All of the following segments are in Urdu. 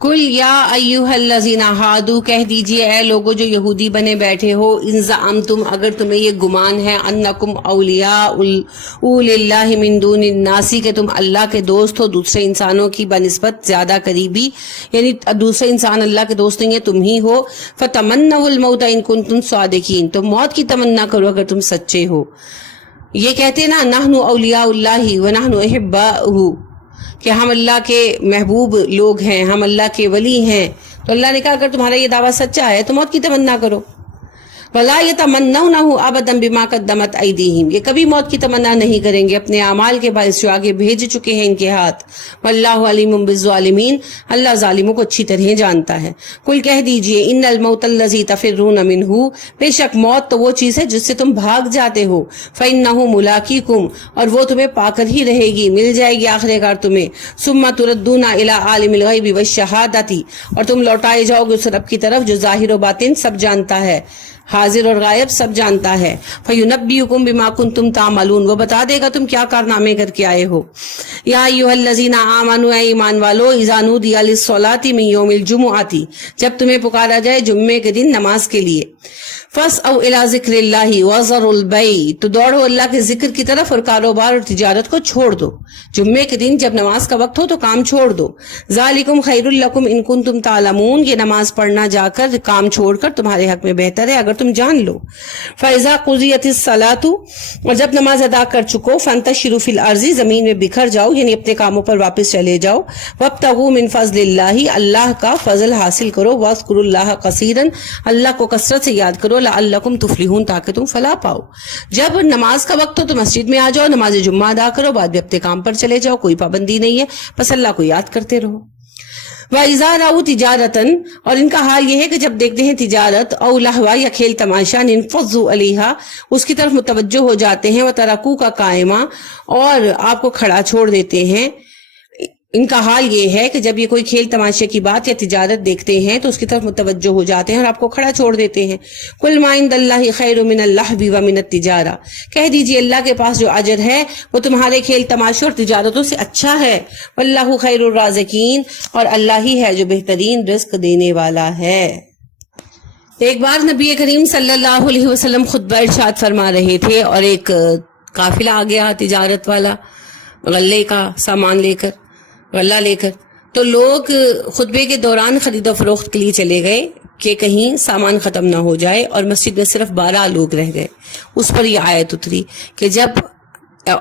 کل یا ایھا ہادو، کہہ دیجئے اے لوگو جو یہودی بنے بیٹھے ہو، ان زعمتم، اگر تمہیں یہ گمان ہے، انکم اولیاء للہ من دون الناس، کہ تم اللہ کے دوست ہو دوسرے انسانوں کی بنسبت زیادہ قریبی، یعنی دوسرے انسان اللہ کے دوست نہیں ہے، تم ہی ہو، فتمنوا الموت ان کنتم صادقین، تو موت کی تمنا کرو اگر تم سچے ہو۔ یہ کہتے نا نحن اولیاء اللہ ونحن احباؤہ، کہ ہم اللہ کے محبوب لوگ ہیں، ہم اللہ کے ولی ہیں، تو اللہ نے کہا اگر تمہارا یہ دعویٰ سچا ہے تو موت کی تمنا کرو۔ وَلَا يَتَمَنَّوْنَهُ أَبَدًا بِمَا قَدَّمَتْ أَيْدِيهِمْ، یہ کبھی موت کی تمنا نہیں کریں گے اپنے اعمال کے باعث جو آگے بھیج چکے ہیں ان کے ہاتھ۔ وَاللَّهُ عَلِيمٌ بِالظَّالِمِينَ، اللہ ظالموں کو اچھی طرح جانتا ہے۔ کل کہہ دیجئے ان الموت الذی تفرون منہ، بے شک موت تو وہ چیز ہے جس سے تم بھاگ جاتے ہو، فإنہ ملاقیکم، اور وہ تمہیں پا کر ہی رہے گی، مل جائے گی آخر کار تمہیں۔ ثم تردون الی عالم الغیب والشہادۃ، اور تم لوٹائے جاؤ گے اس رب کی طرف جو ظاہر و باطن سب جانتا ہے، حاضر اور غائب سب جانتا ہے۔ فَيُنَبِّئُكُم بِمَا كُنتُمْ تَعْمَلُونَ، وہ بتا دے گا تم کیا کارنامے کر کے آئے ہو۔ یا ایھا الذین آمنوا، اے ایمان والو، اذا نودی للصلاۃ من یوم الجمعۃ، جب تمہیں پکارا جائے جمعے کے دن نماز کے لیے، فَاسْعَوْا إِلَىٰ ذِكْرِ اللَّهِ وَذَرُوا الْبَيْعَ، تو دوڑو اللہ کے ذکر کی طرف اور کاروبار اور تجارت کو چھوڑ دو۔ جمعے کے دن جب نماز کا وقت ہو تو کام چھوڑ دو۔ ذَلِكُمْ خَيْرٌ لَكُمْ إِن كُنتُمْ تَعْلَمُونَ، یہ نماز پڑھنا جا کر کام چھوڑ کر تمہارے حق میں بہتر ہے اگر تم جان لو۔ فَإِذَا قُضِيَتِ الصَّلَاةُ، اور جب نماز ادا کر چکو، فَانتَشِرُوا فِي الْأَرْضِ، زمین میں بکھر جاؤ، یعنی اپنے کاموں پر واپس چلے جاؤ۔ وَابْتَغُوا مِن فَضْلِ اللَّهِ، اللہ کا فضل حاصل کرو۔ وَاذْكُرُوا اللَّهَ كَثِيرًا، اللہ کو کثرت سے یاد کرو۔ لَعَلَّكُمْ تفلحون، تاکہ تم فلاح پاؤ۔ جب نماز کا وقت ہو تو مسجد میں آ جاؤ، نماز جمعہ ادا کرو، بعد میں اپنے کام پر چلے جاؤ، کوئی پابندی نہیں ہے، بس اللہ کو یاد کرتے رہو۔ وَإِذَا رَأَوْا تِجَارَةً، اور ان کا حال یہ ہے کہ جب دیکھتے ہیں تجارت، او لہوا، یا کھیل تماشا، انفضوا علیہا، اس کی طرف متوجہ ہو جاتے ہیں، وَتَرَكُوكَ قَائِمًا، اور آپ کو کھڑا چھوڑ دیتے ہیں۔ ان کا حال یہ ہے کہ جب یہ کوئی کھیل تماشے کی بات یا تجارت دیکھتے ہیں تو اس کی طرف متوجہ ہو جاتے ہیں اور آپ کو کھڑا چھوڑ دیتے ہیں۔ قُلْ مَا عِندَ اللَّهِ خَيْرٌ مِّنَ اللَّهْوِ وَمِنَ التِّجَارَةِ، کہہ دیجئے اللہ کے پاس جو اجر ہے وہ تمہارے کھیل تماشے اور تجارتوں سے اچھا ہے۔ وَاللَّهُ خَيْرُ الرَّازِقِينَ، اور اللہ ہی ہے جو بہترین رزق دینے والا ہے۔ ایک بار نبی کریم صلی اللہ علیہ وسلم خطبہ ارشاد فرما رہے تھے اور ایک قافلہ آ گیا تجارت والا، غلے کا سامان لے کر، غلہ لے کر، تو لوگ خطبے کے دوران خرید و فروخت کے لیے چلے گئے کہ کہیں سامان ختم نہ ہو جائے، اور مسجد میں صرف 12 لوگ رہ گئے۔ اس پر یہ آیت اتری کہ جب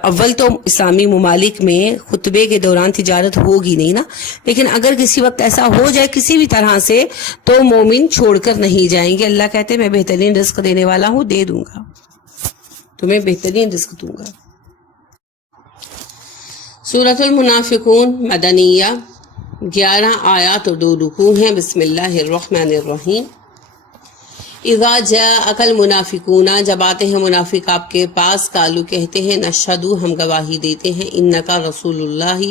اول تو اسلامی ممالک میں خطبے کے دوران تجارت ہوگی نہیں نا، لیکن اگر کسی وقت ایسا ہو جائے کسی بھی طرح سے تو مومن چھوڑ کر نہیں جائیں گے۔ اللہ کہتے ہیں میں بہترین رزق دینے والا ہوں، دے دوں گا، تمہیں بہترین رزق دوں گا۔ سورۃ المنافقون مدنیہ، 11 آیات اور 2 رکوع ہیں۔ بسم اللہ الرحمن الرحیم۔ اذا جاءک المنافقون، جب آتے ہیں منافق آپ کے پاس، قالوا کہتے ہیں، نشہد، ہم گواہی دیتے ہیں، انک رسول اللہ،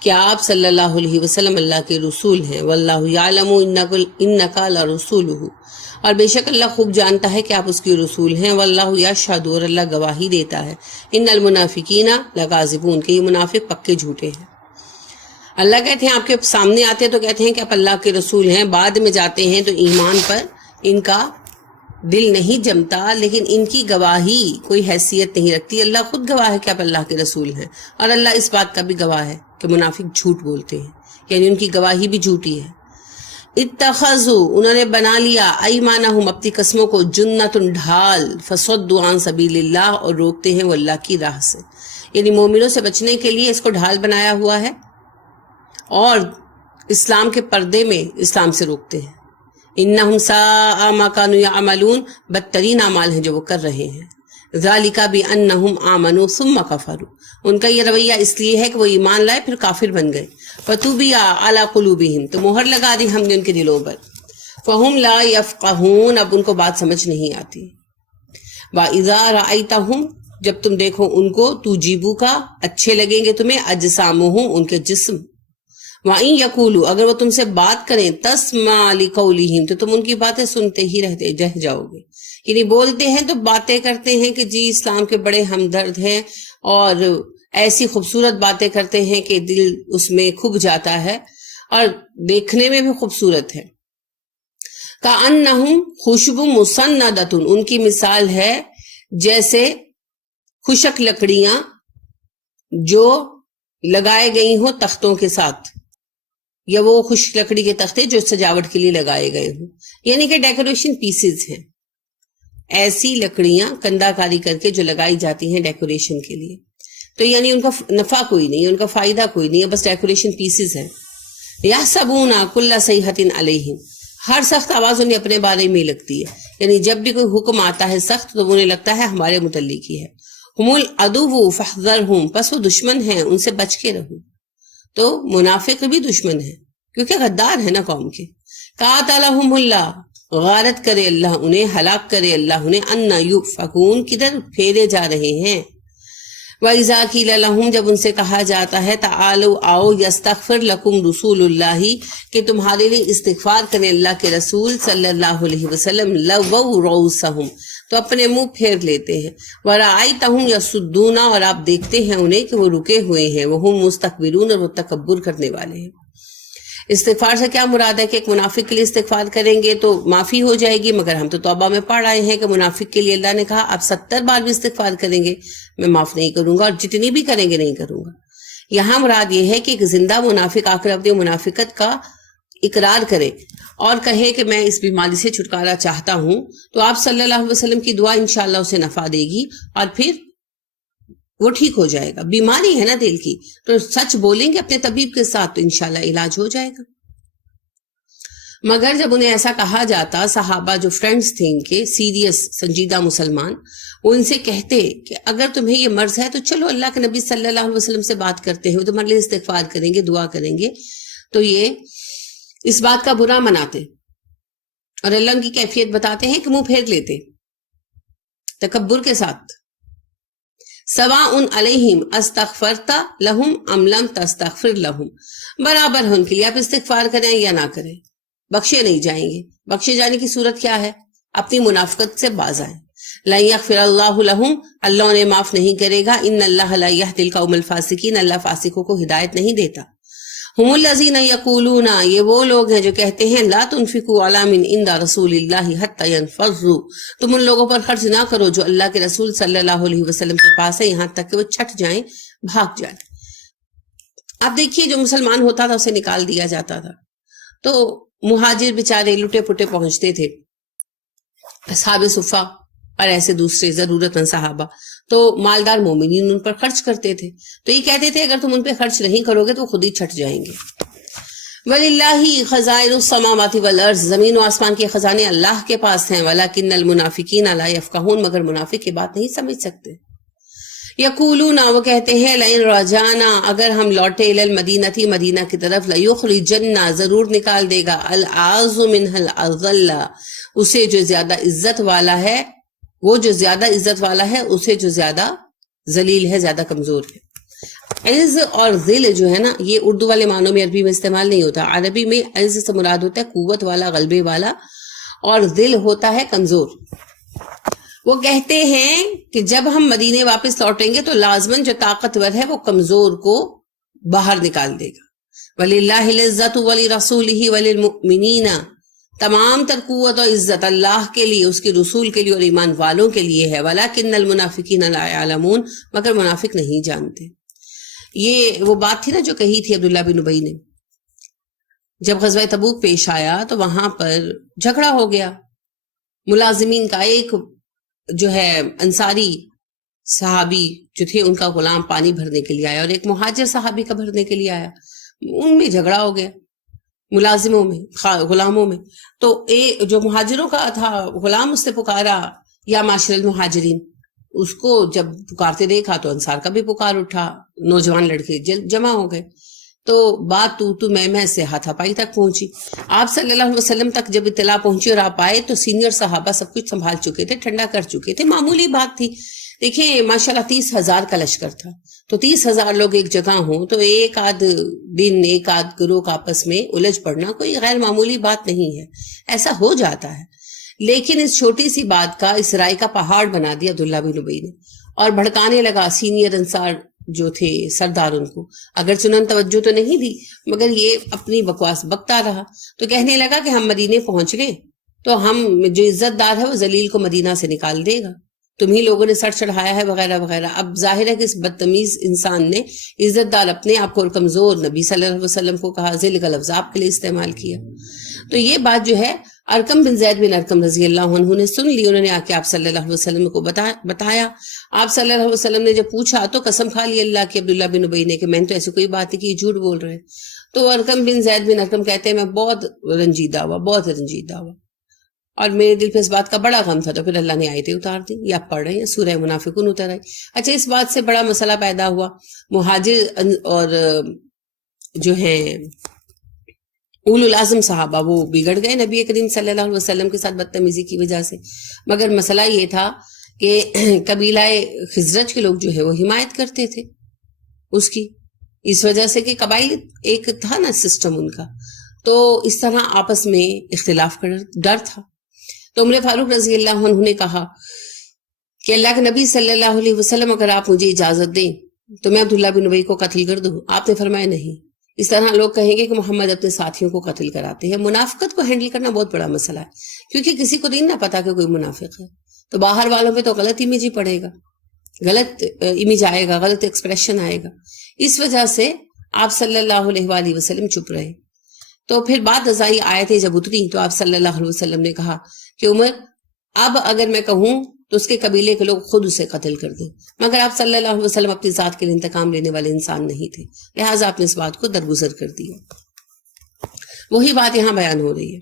کہ آپ صلی اللہ علیہ وسلم اللہ کے رسول ہیں، واللہ یعلم انک لرسولہ، اور بے شک اللہ خوب جانتا ہے کہ آپ اس کے رسول ہیں، واللہ یشہد، اور اللہ گواہی دیتا ہے، ان المنافقین لکاذبون، کہ یہ منافق پکے جھوٹے ہیں۔ اللہ کہتے ہیں آپ کے سامنے آتے ہیں تو کہتے ہیں کہ آپ اللہ کے رسول ہیں، بعد میں جاتے ہیں تو ایمان پر ان کا دل نہیں جمتا، لیکن ان کی گواہی کوئی حیثیت نہیں رکھتی۔ اللہ خود گواہ ہے کہ آپ اللہ کے رسول ہیں، اور اللہ اس بات کا بھی گواہ ہے کہ منافق جھوٹ بولتے ہیں، یعنی ان کی گواہی بھی جھوٹی ہے۔ اتخذوا، انہوں نے بنا لیا، ایمانہم، اپنی قسموں کو، جنت، ڈھال، فصدوا عن سبیل اللہ، اور روکتے ہیں وہ اللہ کی راہ سے، یعنی مومنوں سے بچنے کے لیے اس کو ڈھال بنایا ہوا ہے، اور اسلام کے پردے میں اسلام سے روکتے ہیں۔ انہم ساء ما کانوا یعملون، بدترین اعمال ہیں جو وہ کر رہے ہیں۔ ذالک بانہم آمنوا ثم کفروا، ان کا یہ رویہ اس لیے ہے کہ وہ ایمان لائے پھر کافر بن گئے۔ فطبع علی قلوبہم، تو مہر لگا دی ہم نے ان کے دلوں پر۔ فہم لا یفقہون، اب ان کو بات سمجھ نہیں آتی۔ واذا رأیتہم، جب تم دیکھو ان کو، تعجبک، اچھے لگیں گے تمہیں، اجسامہم، ان کے جسم، وَإِن يَقُولُوا، اگر وہ تم سے بات کریں، تَسْمَعْ لِقَوْلِهِمْ، تو تم ان کی باتیں سنتے ہی رہ جاؤ گے، یعنی بولتے ہیں تو باتیں کرتے ہیں کہ جی اسلام کے بڑے ہمدرد ہیں، اور ایسی خوبصورت باتیں کرتے ہیں کہ دل اس میں کھب جاتا ہے، اور دیکھنے میں بھی خوبصورت ہے. کأنہم خشب مسندۃ، ان کی مثال ہے جیسے خشک لکڑیاں جو لگائے گئی ہوں تختوں کے ساتھ، یا وہ خشک لکڑی کے تختے جو سجاوٹ کے لیے لگائے گئے ہوں، یعنی کہ ڈیکوریشن پیسز ہیں. ایسی لکڑیاں کندہ کاری کر کے جو لگائی جاتی ہیں ڈیکوریشن کے لیے، تو یعنی ان کا نفع کوئی نہیں ہے، ان کا فائدہ کوئی نہیں ہے، بس ڈیکوریشن پیسز ہیں. یحسبون کل صیحۃ علیہم، ہر سخت آواز انہیں اپنے بارے میں لگتی ہے، یعنی جب بھی کوئی حکم آتا ہے سخت تو انہیں لگتا ہے ہمارے متعلق ہی ہے. ہم العدو فاحذرہم، پس وہ دشمن ہیں ان سے بچ کے رہو. تو منافق بھی دشمن ہے کیونکہ غدار ہے نا قوم کے. قاتلہم اللہ، غارت کرے اللہ انہیں، ہلاک کرے اللہ انہیں. ان یؤفکون، کدھر پھیرے جا رہے ہیں. وَإِذَا قِيلَ لَهُمْ، جب ان سے کہا جاتا ہے تعالوا آؤ، یستغفر لکم رسول اللہ، کہ تمہارے لیے استغفار کریں اللہ کے رسول صلی اللہ علیہ وسلم، لووا رؤوسہم، تو اپنے منہ پھیر لیتے ہیں. وَرَأَيْتَهُمْ يَصُدُّونَ، اور آپ دیکھتے ہیں انہیں کہ وہ رکے ہوئے ہیں. وَهُمْ مُسْتَكْبِرُونَ، اور وہ تکبر کرنے والے ہیں. استغفار سے کیا مراد ہے کہ ایک منافق کے لیے استغفار کریں گے تو معافی ہو جائے گی، مگر ہم تو توبہ میں پڑھ آئے ہیں کہ منافق کے لیے اللہ نے کہا آپ 70 بار بھی استغفار کریں گے میں معاف نہیں کروں گا، اور جتنی بھی کریں گے نہیں کروں گا. یہاں مراد یہ ہے کہ ایک زندہ منافق آ کر اپنی منافقت کا اقرار کرے اور کہے کہ میں اس بیماری سے چھٹکارا چاہتا ہوں، تو آپ صلی اللہ علیہ وسلم کی دعا انشاءاللہ اسے نفع دے گی اور پھر وہ ٹھیک ہو جائے گا. بیماری ہے نا دل کی، تو سچ بولیں گے اپنے طبیب کے ساتھ تو انشاءاللہ علاج ہو جائے گا. مگر جب انہیں ایسا کہا جاتا، صحابہ جو فرینڈز تھے ان کے سیریس سنجیدہ مسلمان، وہ ان سے کہتے کہ اگر تمہیں یہ مرض ہے تو چلو اللہ کے نبی صلی اللہ علیہ وسلم سے بات کرتے ہیں، وہ تمہارے لیے استغفار کریں گے، دعا کریں گے. تو یہ اس بات کا برا مناتے اور اللہ کی کیفیت بتاتے ہیں کہ منہ پھیر لیتے تکبر کے ساتھ. سواء علیہم استغفرت لہم ام لم تستغفر لہم، برابر ہے ان کے لیے آپ استغفار کریں یا نہ کریں، بخشے نہیں جائیں گے. بخشے جانے کی صورت کیا ہے؟ اپنی منافقت سے باز آئیں. لن یغفر اللہ لہم، اللہ انہیں معاف نہیں کرے گا. ان اللہ لا یہدی القوم الفاسقین، اللہ فاسقوں کو ہدایت نہیں دیتا. ہم الذین یقولون، یہ وہ لوگ ہیں جو کہتے ہیں لا تنفقوا علی من عند رسول اللہ حتی ینفضوا، تم ان لوگوں پر خرچ نہ کرو جو اللہ کے رسول صلی اللہ علیہ وسلم کے پاس ہے، یہاں تک کہ وہ چھٹ جائیں، بھاگ جائیں. آپ دیکھیے جو مسلمان ہوتا تھا اسے نکال دیا جاتا تھا، تو مہاجر بیچارے لٹے پٹے پہنچتے تھے، اصحاب صفہ اور ایسے دوسرے ضرورت مند صحابہ، تو مالدار مومنین ان پر خرچ کرتے تھے. تو یہ کہتے تھے اگر تم ان پہ خرچ نہیں کرو گے تو وہ خود ہی چھٹ جائیں گے. وَلِلَّهِ خَزَائِنُ السَّمَاوَاتِ وَالْأَرْضِ، زمین و آسمان کے خزانے اللہ کے پاس ہیں. وَلَكِنَّ الْمُنَافِقِينَ لَا يَفْقَهُونَ، مگر منافق کی بات نہیں سمجھ سکتے. یقولون، وہ کہتے ہیں لئن رجعنا، اگر ہم لوٹے الی المدینہ، مدینہ کی طرف، لیخرجن، ضرور نکال دے گا، الاعز منها الاذل، اسے جو زیادہ عزت والا ہے، وہ جو زیادہ عزت والا ہے اسے جو زیادہ ذلیل ہے، زیادہ کمزور ہے. عز اور ذل جو ہے نا، یہ اردو والے معنوں میں عربی میں استعمال نہیں ہوتا. عربی میں عز سے مراد ہوتا ہے قوت والا، غلبے والا، اور ذل ہوتا ہے کمزور. وہ کہتے ہیں کہ جب ہم مدینے واپس لوٹیں گے تو لازماً جو طاقتور ہے وہ کمزور کو باہر نکال دے گا. وَلِلَّهِ الْعِزَّةُ وَلِرَسُولِهِ وَلِلْمُؤْمِنِينَ، تمام تر قوت اور عزت اللہ کے لیے، اس کے رسول کے لیے اور ایمان والوں کے لیے ہے. وَلَكِنَّ الْمُنَافِقِينَ لَا يَعْلَمُونَ، مگر منافق نہیں جانتے. یہ وہ بات تھی نا جو کہی تھی عبداللہ بن ابی نے. جب غزوہ تبوک پیش آیا تو وہاں پر جھگڑا ہو گیا. ملازمین کا ایک جو ہے انصاری صحابی جو تھے ان کا غلام پانی بھرنے کے لیے آیا، اور ایک مہاجر صحابی کا بھرنے کے لیے آیا. ان میں جھگڑا ہو گیا، ملازموں میں، غلاموں میں. تو جو مہاجروں کا تھا غلام، اس سے پکارا یا معاشر المہاجرین. اس کو جب پکارتے دیکھا تو انصار کا بھی پکار اٹھا، نوجوان لڑکے جمع ہو گئے. تو بات تو میں سے ہاتھا پائی تک پہنچی. آپ صلی اللہ علیہ وسلم تک جب اطلاع پہنچی اور آپ آئے تو سینئر صحابہ سب کچھ سنبھال چکے تھے، ٹھنڈا کر چکے تھے. معمولی بات تھی. دیکھیں ماشاءاللہ 30,000 کا لشکر تھا، تو 30,000 لوگ ایک جگہ ہوں تو ایک آدھ دن، ایک آدھ گروہ کا آپس میں الجھ پڑنا کوئی غیر معمولی بات نہیں ہے، ایسا ہو جاتا ہے. لیکن اس چھوٹی سی بات کا اس رائے کا پہاڑ بنا دیا عبداللہ بن ابی نے، اور بھڑکانے لگا سینئر انصار جو تھے سردار ان کو، اگرچہ انہوں نے توجہ تو نہیں دی مگر یہ اپنی بکواس بکتا رہا، تو کہنے لگا کہ ہم مدینے پہنچ گئے تو ہم جو عزت دار ہے وہ ذلیل کو مدینہ سے نکال دے گا، تمہیں لوگوں نے سر چڑھایا ہے وغیرہ وغیرہ۔ اب ظاہر ہے کہ اس بدتمیز انسان نے عزت دار اپنے آپ کو اور کمزور نبی صلی اللہ علیہ وسلم کو کہا، ذیل کا لفظ آپ کے لیے استعمال کیا۔ تو یہ بات جو ہے ارقم بن زید بن ارقم رضی اللہ عنہ نے سن لی، انہوں نے آ کے آپ صلی اللہ علیہ وسلم کو بتایا۔ آپ صلی اللہ علیہ وسلم نے جب پوچھا تو قسم کھا لی اللہ کی عبداللہ بن ابی نے کہ میں نے تو ایسی کوئی بات نہیں کی، جھوٹ بول رہے۔ تو ارقم بن زید بن ارقم کہتے ہیں میں بہت رنجیدہ ہوا اور میرے دل پہ اس بات کا بڑا غم تھا، تو پھر اللہ نے آیتیں اتار دی، یہ آپ پڑھ رہے ہیں سورہ منافقون اتر آئی۔ اچھا، اس بات سے بڑا مسئلہ پیدا ہوا، مہاجر اور جو ہیں اولو العزم صحابہ وہ بگڑ گئے نبی کریم صلی اللہ علیہ وسلم کے ساتھ بدتمیزی کی وجہ سے، مگر مسئلہ یہ تھا کہ قبیلہ خزرج کے لوگ جو ہے وہ حمایت کرتے تھے اس کی، اس وجہ سے کہ قبائل ایک تھا نا سسٹم ان کا، تو اس طرح آپس میں اختلاف کا ڈر تھا۔ تو عمر فاروق رضی اللہ عنہ نے کہا کہ اللہ کے نبی صلی اللہ علیہ وسلم اگر آپ مجھے اجازت دیں تو میں عبداللہ بن ابی کو قتل کر دوں۔ آپ نے فرمایا نہیں، اس طرح لوگ کہیں گے کہ محمد اپنے ساتھیوں کو قتل کراتے ہیں۔ منافقت کو ہینڈل کرنا بہت بڑا مسئلہ ہے، کیونکہ کسی کو نہیں نہ پتا کہ کوئی منافق ہے، تو باہر والوں پہ تو غلط امیج ہی پڑے گا، غلط امیج آئے گا، غلط ایکسپریشن آئے گا۔ اس وجہ سے آپ صلی اللہ علیہ وآلہ وسلم چپ رہے۔ تو پھر بعد ازائی آیتیں جب اتری تو آپ صلی اللہ علیہ وسلم نے کہا کہ عمر اب اگر میں کہوں تو اس کے قبیلے کے لوگ خود اسے قتل کر دیں، مگر آپ صلی اللہ علیہ وسلم اپنی ذات کے لیے انتقام لینے والے انسان نہیں تھے، لہٰذا آپ نے اس بات کو درگزر کر دیا۔ وہی بات یہاں بیان ہو رہی ہے،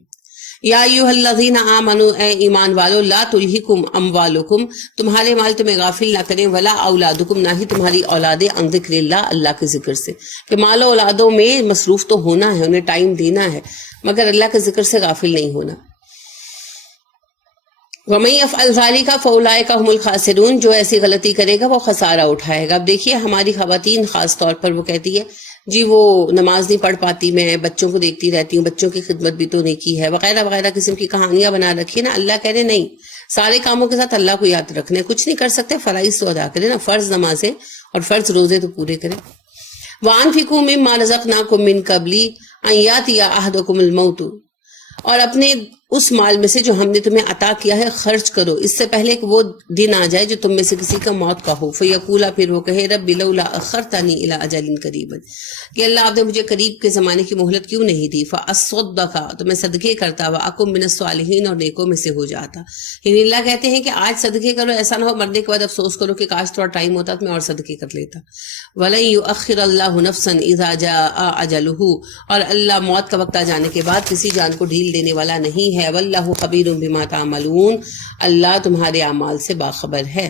یا ایھا الذین آمنوا، اے ایمان والو، لا تلہکم اموالکم، تمہارے مال تمہیں غافل نہ کریں، ولا اولادکم، نہ ہی تمہاری اولادیں، عن ذکر اللہ، اللہ کے ذکر سے، کہ مال و اولادوں میں مصروف تو ہونا ہے، انہیں ٹائم دینا ہے، مگر اللہ کے ذکر سے غافل نہیں ہونا۔ وَمَن يَفْعَلْ ذَلِكَ فَأُولَٰئِكَ هُمُ الْخَاسِرُونَ، جو ایسی غلطی کرے گا وہ خسارہ اٹھائے گا۔ اب دیکھیے ہماری خواتین خاص طور پر وہ کہتی ہے جی وہ نماز نہیں پڑھ پاتی، میں بچوں کو دیکھتی رہتی ہوں، بچوں کی خدمت بھی تو نہیں کی ہے، وغیرہ وغیرہ قسم کی کہانیاں بنا رکھی ہے نا۔ اللہ کہہ رہے نہیں، سارے کاموں کے ساتھ اللہ کو یاد رکھنا ہے، کچھ نہیں کر سکتے فرائض تو ادا کریں نا، فرض نمازیں اور فرض روزے تو پورے کریں۔ وَأَنفِقُوا مِمَّا رَزَقْنَاكُم مِّن قَبْلِ أَن يَأْتِيَ أَحَدَكُمُ الْمَوْتُ، اور اپنے اس مال میں سے جو ہم نے تمہیں عطا کیا ہے خرچ کرو، اس سے پہلے کہ وہ دن آ جائے جو تم میں سے کسی کا موت کا ہو۔ فَيَقُولَ، پھر وہ کہے رَبِّ لَوْلَا أَخَّرْتَنِي إِلَىٰ أَجَلٍ قَرِيبٍ، کہ اللہ آپ نے مجھے قریب کے زمانے کی مہلت کیوں نہیں دی، فَأَصَّدَّقَ، تو میں صدقے کرتا، وَأَكُن مِّنَ الصَّالِحِينَ، اور نیکوں میں سے ہو جاتا۔ یعنی اللہ کہتے ہیں کہ آج صدقے کرو، ایسا نہ ہو مرنے کے بعد افسوس کرو کہ کاش تھوڑا ٹائم ہوتا تو میں اور صدقے کر لیتا۔ وَلَن يُؤَخِّرَ اللَّهُ نَفْسًا إِذَا جَاءَ أَجَلُهُ، اور اللہ موت کا وقت آ جانے کے بعد کسی جان کو ڈھیل دینے والا نہیں ہے۔ وَاللَّهُ خَبِيرٌ بِمَا تَعْمَلُونَ، اللہ تمہارے اعمال سے باخبر ہے۔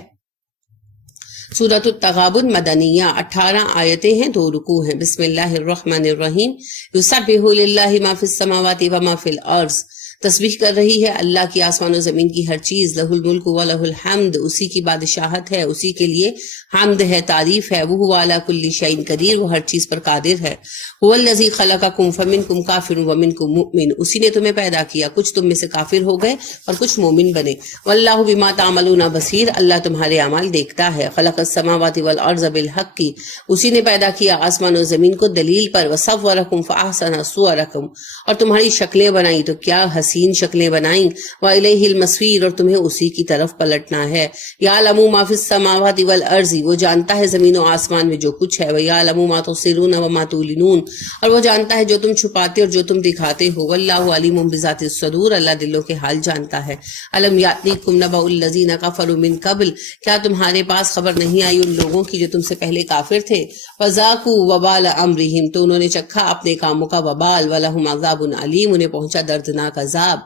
سورۃ التغابن مدنیہ، 18 آیتیں ہیں، 2 رکوع ہیں۔ بسم اللہ الرحمن الرحیم۔ یسبح للہ ما فی السماوات و ما فی الارض، تسبیح کر رہی ہے اللہ کی آسمان و زمین کی ہر چیز، لہ الملک و لہ الحمد، اسی کی بادشاہت ہے، اسی کے لیے حمد ہے، تعریف ہے، وہ علی کل شیء قدیر، وہ ہر چیز پر قادر ہے۔ هو الذی خلقکم فمنکم کافر ومنکم مؤمن، اسی نے تمہیں پیدا کیا، کچھ تم میں سے کافر ہو گئے اور کچھ مومن بنے۔ واللہ بما تعملون بصیر، اللہ تمہارے اعمال دیکھتا ہے۔ خلق السماوات والارض بالحق، اسی نے پیدا کیا آسمان و زمین کو دلیل پر۔ وصورکم فاحسن صورکم، اور تمہاری شکلیں بنائی تو کیا حسین شکلیں بنائیں۔ وإلیہ المصیر، اور تمہیں اسی کی طرف پلٹنا ہے۔ یعلم ما فی السماوات والارض، وہ جانتا ہے زمین و آسمان میں جو کچھ ہے۔ ویعلم ما تسرون وما تعلنون، اور وہ جانتا ہے جو تم چھپاتے اور جو تم دکھاتے ہو۔ واللہ علیم بذات الصدور، اللہ دلوں کے حال جانتا ہے۔ الم یاتیکم نبأ الذین کفروا من قبل، کیا تمہارے پاس خبر نہیں آئی ان لوگوں کی جو تم سے پہلے کافر تھے۔ وذاقوا وبال امرہم، تو انہوں نے چکھا اپنے کاموں کا وبال۔ ولہم عذاب علیم، انہیں پہنچا دردناک عذاب۔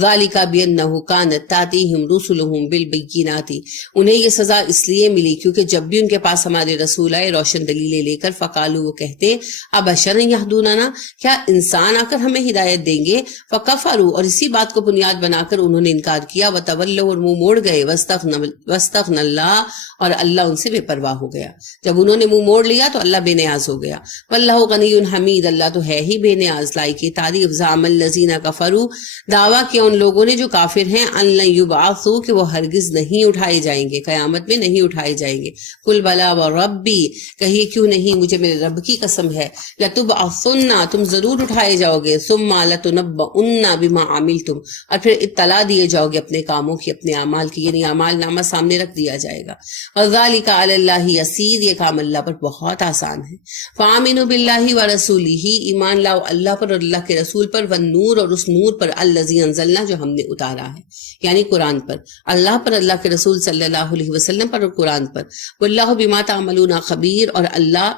ذالک بانہ کانت تاتیہم رسلہم بالبینات، انہیں یہ سزا اس لیے ملی کیونکہ جب بھی ان کے پاس ہمارے رسول آئے روشن دلیلیں لے کر، فقالوا، وہ کہتے ابشر یہدوننا، کیا انسان آ کر ہمیں ہدایت دیں گے۔ فکفروا، اور اسی بات کو بنیاد بنا کر انہوں نے انکار کیا۔ وتولوا، اور منہ موڑ گئے۔ واستغنى اللہ، اور اللہ ان سے بے پرواہ ہو گیا۔ جب انہوں نے منہ موڑ لیا تو اللہ بے نیاز ہو گیا۔ واللہ غنی حمید، اللہ تو ہے ہی بے نیاز، لائق تعریف۔ زعم الذین کفروا، دعویٰ کیا ان لوگوں نے جو کافر ہیں ان لن یبعثوا کہ وہ ہرگز نہیں اٹھائے جائیں گے، قیامت میں نہیں اٹھائے جائیں گے۔ قل بلا وربی کہیے کیوں نہیں، مجھے میرے رب کی قسم ہے، لتبعثن تم ضرور اٹھائے جاؤ گے، ثم لتنبؤن بما عملتم اور پھر اطلاع دیے جاؤ گے اپنے کاموں کی، اپنے اعمال کی، یعنی اعمال نامہ سامنے رکھ دیا جائے گا۔ وذالک علی اللہ یسیر یہ کام اللہ پر بہت آسان ہے۔ فآمنوا باللہ ورسولہ ایمان لاؤ اللہ پر اور اللہ کے رسول پر، والنور اور اس نور پر، الذی انزلنا جو ہم نے اتارا ہے، یعنی قرآن پر، اللہ پر، اللہ کے رسول صلی اللہ علیہ وسلم پر اور قرآن پر۔ واللہ بما تعملون خبیر اور اللہ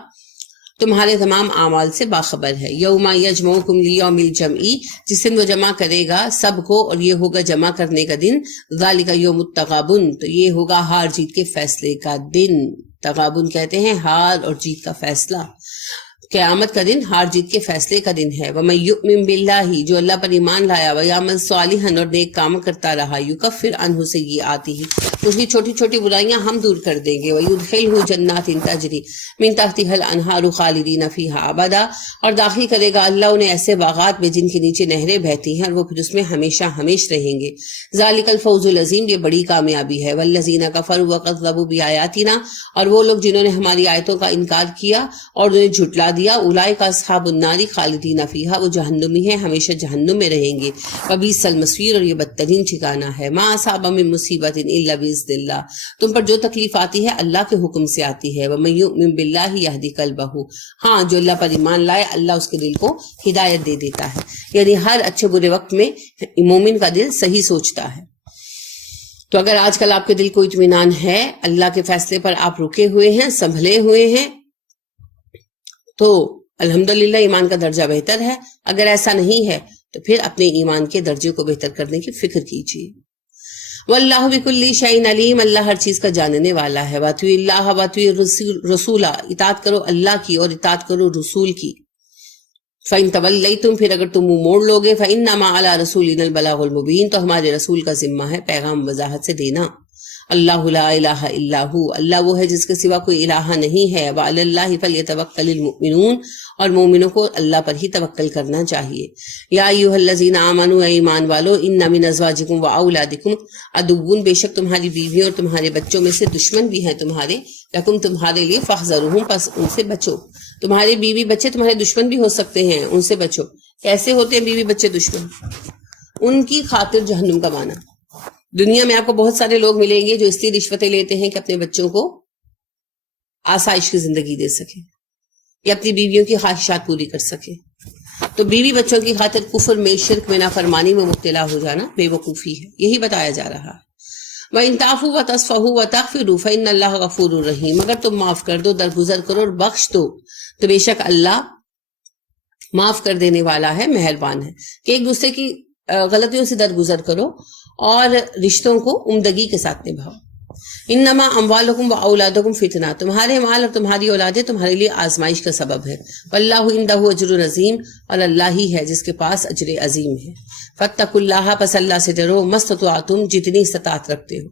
تمہارے تمام اعمال سے باخبر ہے۔ یوم یجمعکم لیوم الجمع جس دن وہ جمع کرے گا سب کو اور یہ ہوگا جمع کرنے کا دن، ذالک یوم التغابن تو یہ ہوگا ہار جیت کے فیصلے کا دن۔ تغابن کہتے ہیں ہار اور جیت کا فیصلہ، قیامت کا دن ہار جیت کے فیصلے کا دن ہے۔ وَمَن يُؤْمِن بِاللَّهِ جو اللہ پر ایمان لایا، وَيَعْمَلْ صَالِحًا اور نیک کام کرتا رہا، يُكَفِّرْ عَنْهُ سَيِّئَاتِهِ اس کی چھوٹی چھوٹی برائیاں ہم دور کر دیں گے، وَيُدْخِلْهُ جَنَّاتٍ تَجْرِي مِن تَحْتِهَا الْأَنْهَارُ خَالِدِينَ فِيهَا أَبَدًا اور داخل کرے گا اللہ انہیں ایسے باغات میں جن کے نیچے نہریں بہتی ہیں اور وہ پھر اس میں ہمیشہ ہمیش رہیں گے۔ ذَلِكَ الْفَوْزُ الْعَظِيمُ یہ بڑی کامیابی ہے۔ وَالَّذِينَ كَفَرُوا وَكَذَّبُوا بِآيَاتِنَا اور وہ لوگ جنہوں نے ہماری آیتوں کا انکار کیا اور انہیں جھٹلا دیا، اولئک اصحاب النار خالدین فیہا وہ جہنمی ہیں ہمیشہ جہنم میں رہیں گے۔ وبئس المصیر اور یہ بدترین ٹھکانہ ہے۔ ما اصاب من مصیبت الا باذن اللہ تم پر جو تکلیف آتی ہے اللہ کے حکم سے آتی ہے۔ ومن یؤمن باللہ یہدی قلبہ ہاں جو اللہ پر ایمان لائے اللہ اس کے دل کو ہدایت دے دیتا ہے، یعنی ہر اچھے برے وقت میں مومن کا دل صحیح سوچتا ہے۔ تو اگر آج کل آپ کے دل کو اطمینان ہے، اللہ کے فیصلے پر آپ رکے ہوئے ہیں، سنبھلے ہوئے ہیں، تو الحمدللہ ایمان کا درجہ بہتر ہے۔ اگر ایسا نہیں ہے تو پھر اپنے ایمان کے درجے کو بہتر کرنے کی فکر کیجیے۔ واللہ بکل شیء علیم اللہ ہر چیز کا جاننے والا ہے۔ واطیعوا اللہ واطیعوا رسولہ اطاعت کرو اللہ کی اور اطاعت کرو رسول کی۔ فَإِن تَوَلَّيْتُمْ پھر اگر تم منہ موڑ لوگے فَإِنَّمَا عَلَىٰ رَسُولِنَا الْبَلَاغُ الْمُبِينُ تو ہمارے رسول کا ذمہ ہے پیغام وضاحت سے دینا۔ اللہ لا الہ الا ہو اللہ وہ ہے جس کے سوا کوئی الہ نہیں ہے۔ وعلی اللہ فلیتوکل المؤمنون اور مومنوں کو اللہ پر ہی توکل کرنا چاہیے۔ یا ایھا الذین آمنوا اے ایمان والو ان من ازواجکم واولادکم عدو بے شک تمہاری بیویوں اور تمہارے بچوں میں سے دشمن بھی ہیں تمہارے، لکم تمہارے لیے فاحذروہم پس ان سے بچو۔ تمہارے بیوی بچے تمہارے دشمن بھی ہو سکتے ہیں، ان سے بچو۔ کیسے ہوتے ہیں بیوی بچے دشمن؟ ان کی خاطر جہنم کا معنی۔ دنیا میں آپ کو بہت سارے لوگ ملیں گے جو اس لیے رشوتیں لیتے ہیں کہ اپنے بچوں کو آسائش کی زندگی دے سکیں یا اپنی بیویوں کی خواہشات پوری کر سکیں۔ تو بیوی بچوں کی خاطر کفر میں، شرک میں، نافرمانی میں مبتلا ہو جانا بے وقوفی ہے، یہی بتایا جا رہا ہے۔ وَإِن تَعْفُوا وَتَصْفَحُوا وَتَغْفِرُوا فَإِنَّ اللَّهَ غَفُورٌ رَحِيمٌ اگر تم معاف کر دو، درگزر کرو اور بخش دو تو بے شک اللہ معاف کر دینے والا ہے، مہربان ہے۔ کہ ایک دوسرے کی غلطیوں سے درگزر کرو اور رشتوں کو عمدگی کے ساتھ نبھاؤ۔ انما اموالکم و اولادکم فتنہ تمہارے مال اور تمہاری اولادیں تمہارے لیے آزمائش کا سبب ہے۔ واللہ عندہ اجر عظیم اور اللہ ہی ہے جس کے پاس اجر عظیم ہے۔ فاتقوا اللہ پس اللہ سے ڈرو مستطعتم جتنی استطاعت رکھتے ہو،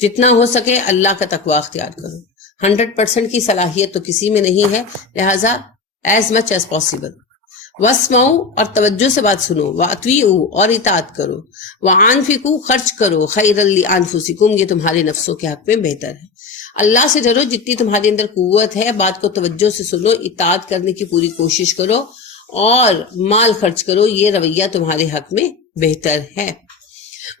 جتنا ہو سکے اللہ کا تقوی اختیار کرو۔ 100% کی صلاحیت تو کسی میں نہیں ہے، لہٰذا as much as possible۔ واسمعوا اور توجہ سے بات سنو، واطیعوا اور اطاعت کرو، وانفقوا خرچ کرو، خیرا لانفسکم یہ تمہارے نفسوں کے حق میں بہتر ہے۔ اللہ سے ڈرو جتنی تمہارے اندر قوت ہے، بات کو توجہ سے سنو، اطاعت کرنے کی پوری کوشش کرو اور مال خرچ کرو، یہ رویہ تمہارے حق میں بہتر ہے۔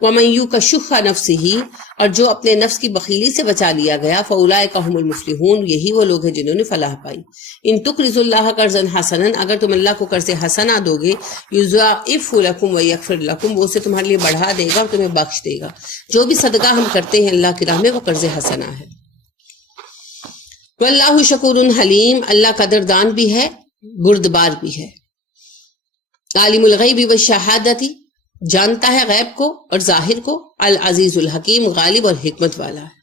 وَمَن يُوقَ شُحَّ نَفْسِهِ اور جو اپنے نفس کی بخیلی سے بچا لیا گیا، فَأُولَٰئِكَ هُمُ الْمُفْلِحُونَ یہی وہ لوگ ہیں جنہوں نے فلاح پائی۔ ان تقرضوا اللہ قرضا حسنا اگر تم اللہ کو قرض حسنا دو گے، یضاعف لکم ویغفر لکم وہ اسے تمہارے لیے بڑھا دے گا اور تمہیں بخش دے گا۔ جو بھی صدقہ ہم کرتے ہیں اللہ کی راہ میں وہ قرض حسنا ہے۔ واللہ شکور حلیم اللہ قدردان بھی ہے، بردبار بھی ہے۔ عالم الغیب والشہادۃ جانتا ہے غیب کو اور ظاہر کو، العزیز الحکیم غالب اور حکمت والا ہے۔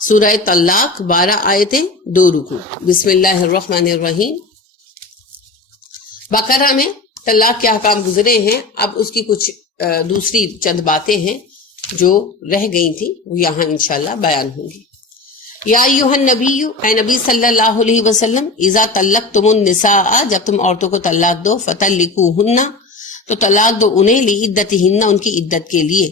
سورہ طلاق 12 آیتیں 2 رکوع۔ بسم اللہ الرحمن الرحیم۔ بقرہ میں طلاق کے احکام گزرے ہیں، اب اس کی کچھ دوسری چند باتیں ہیں جو رہ گئی تھی، وہ یہاں انشاءاللہ بیان ہوں گی۔ یا ایھا النبی اے نبی صلی اللہ علیہ وسلم، اذا طلقتم النساء جب تم عورتوں کو طلاق دو، فطلقوہن تو طلاق دو انہیں لعدتہن ان کی عدت کے لیے،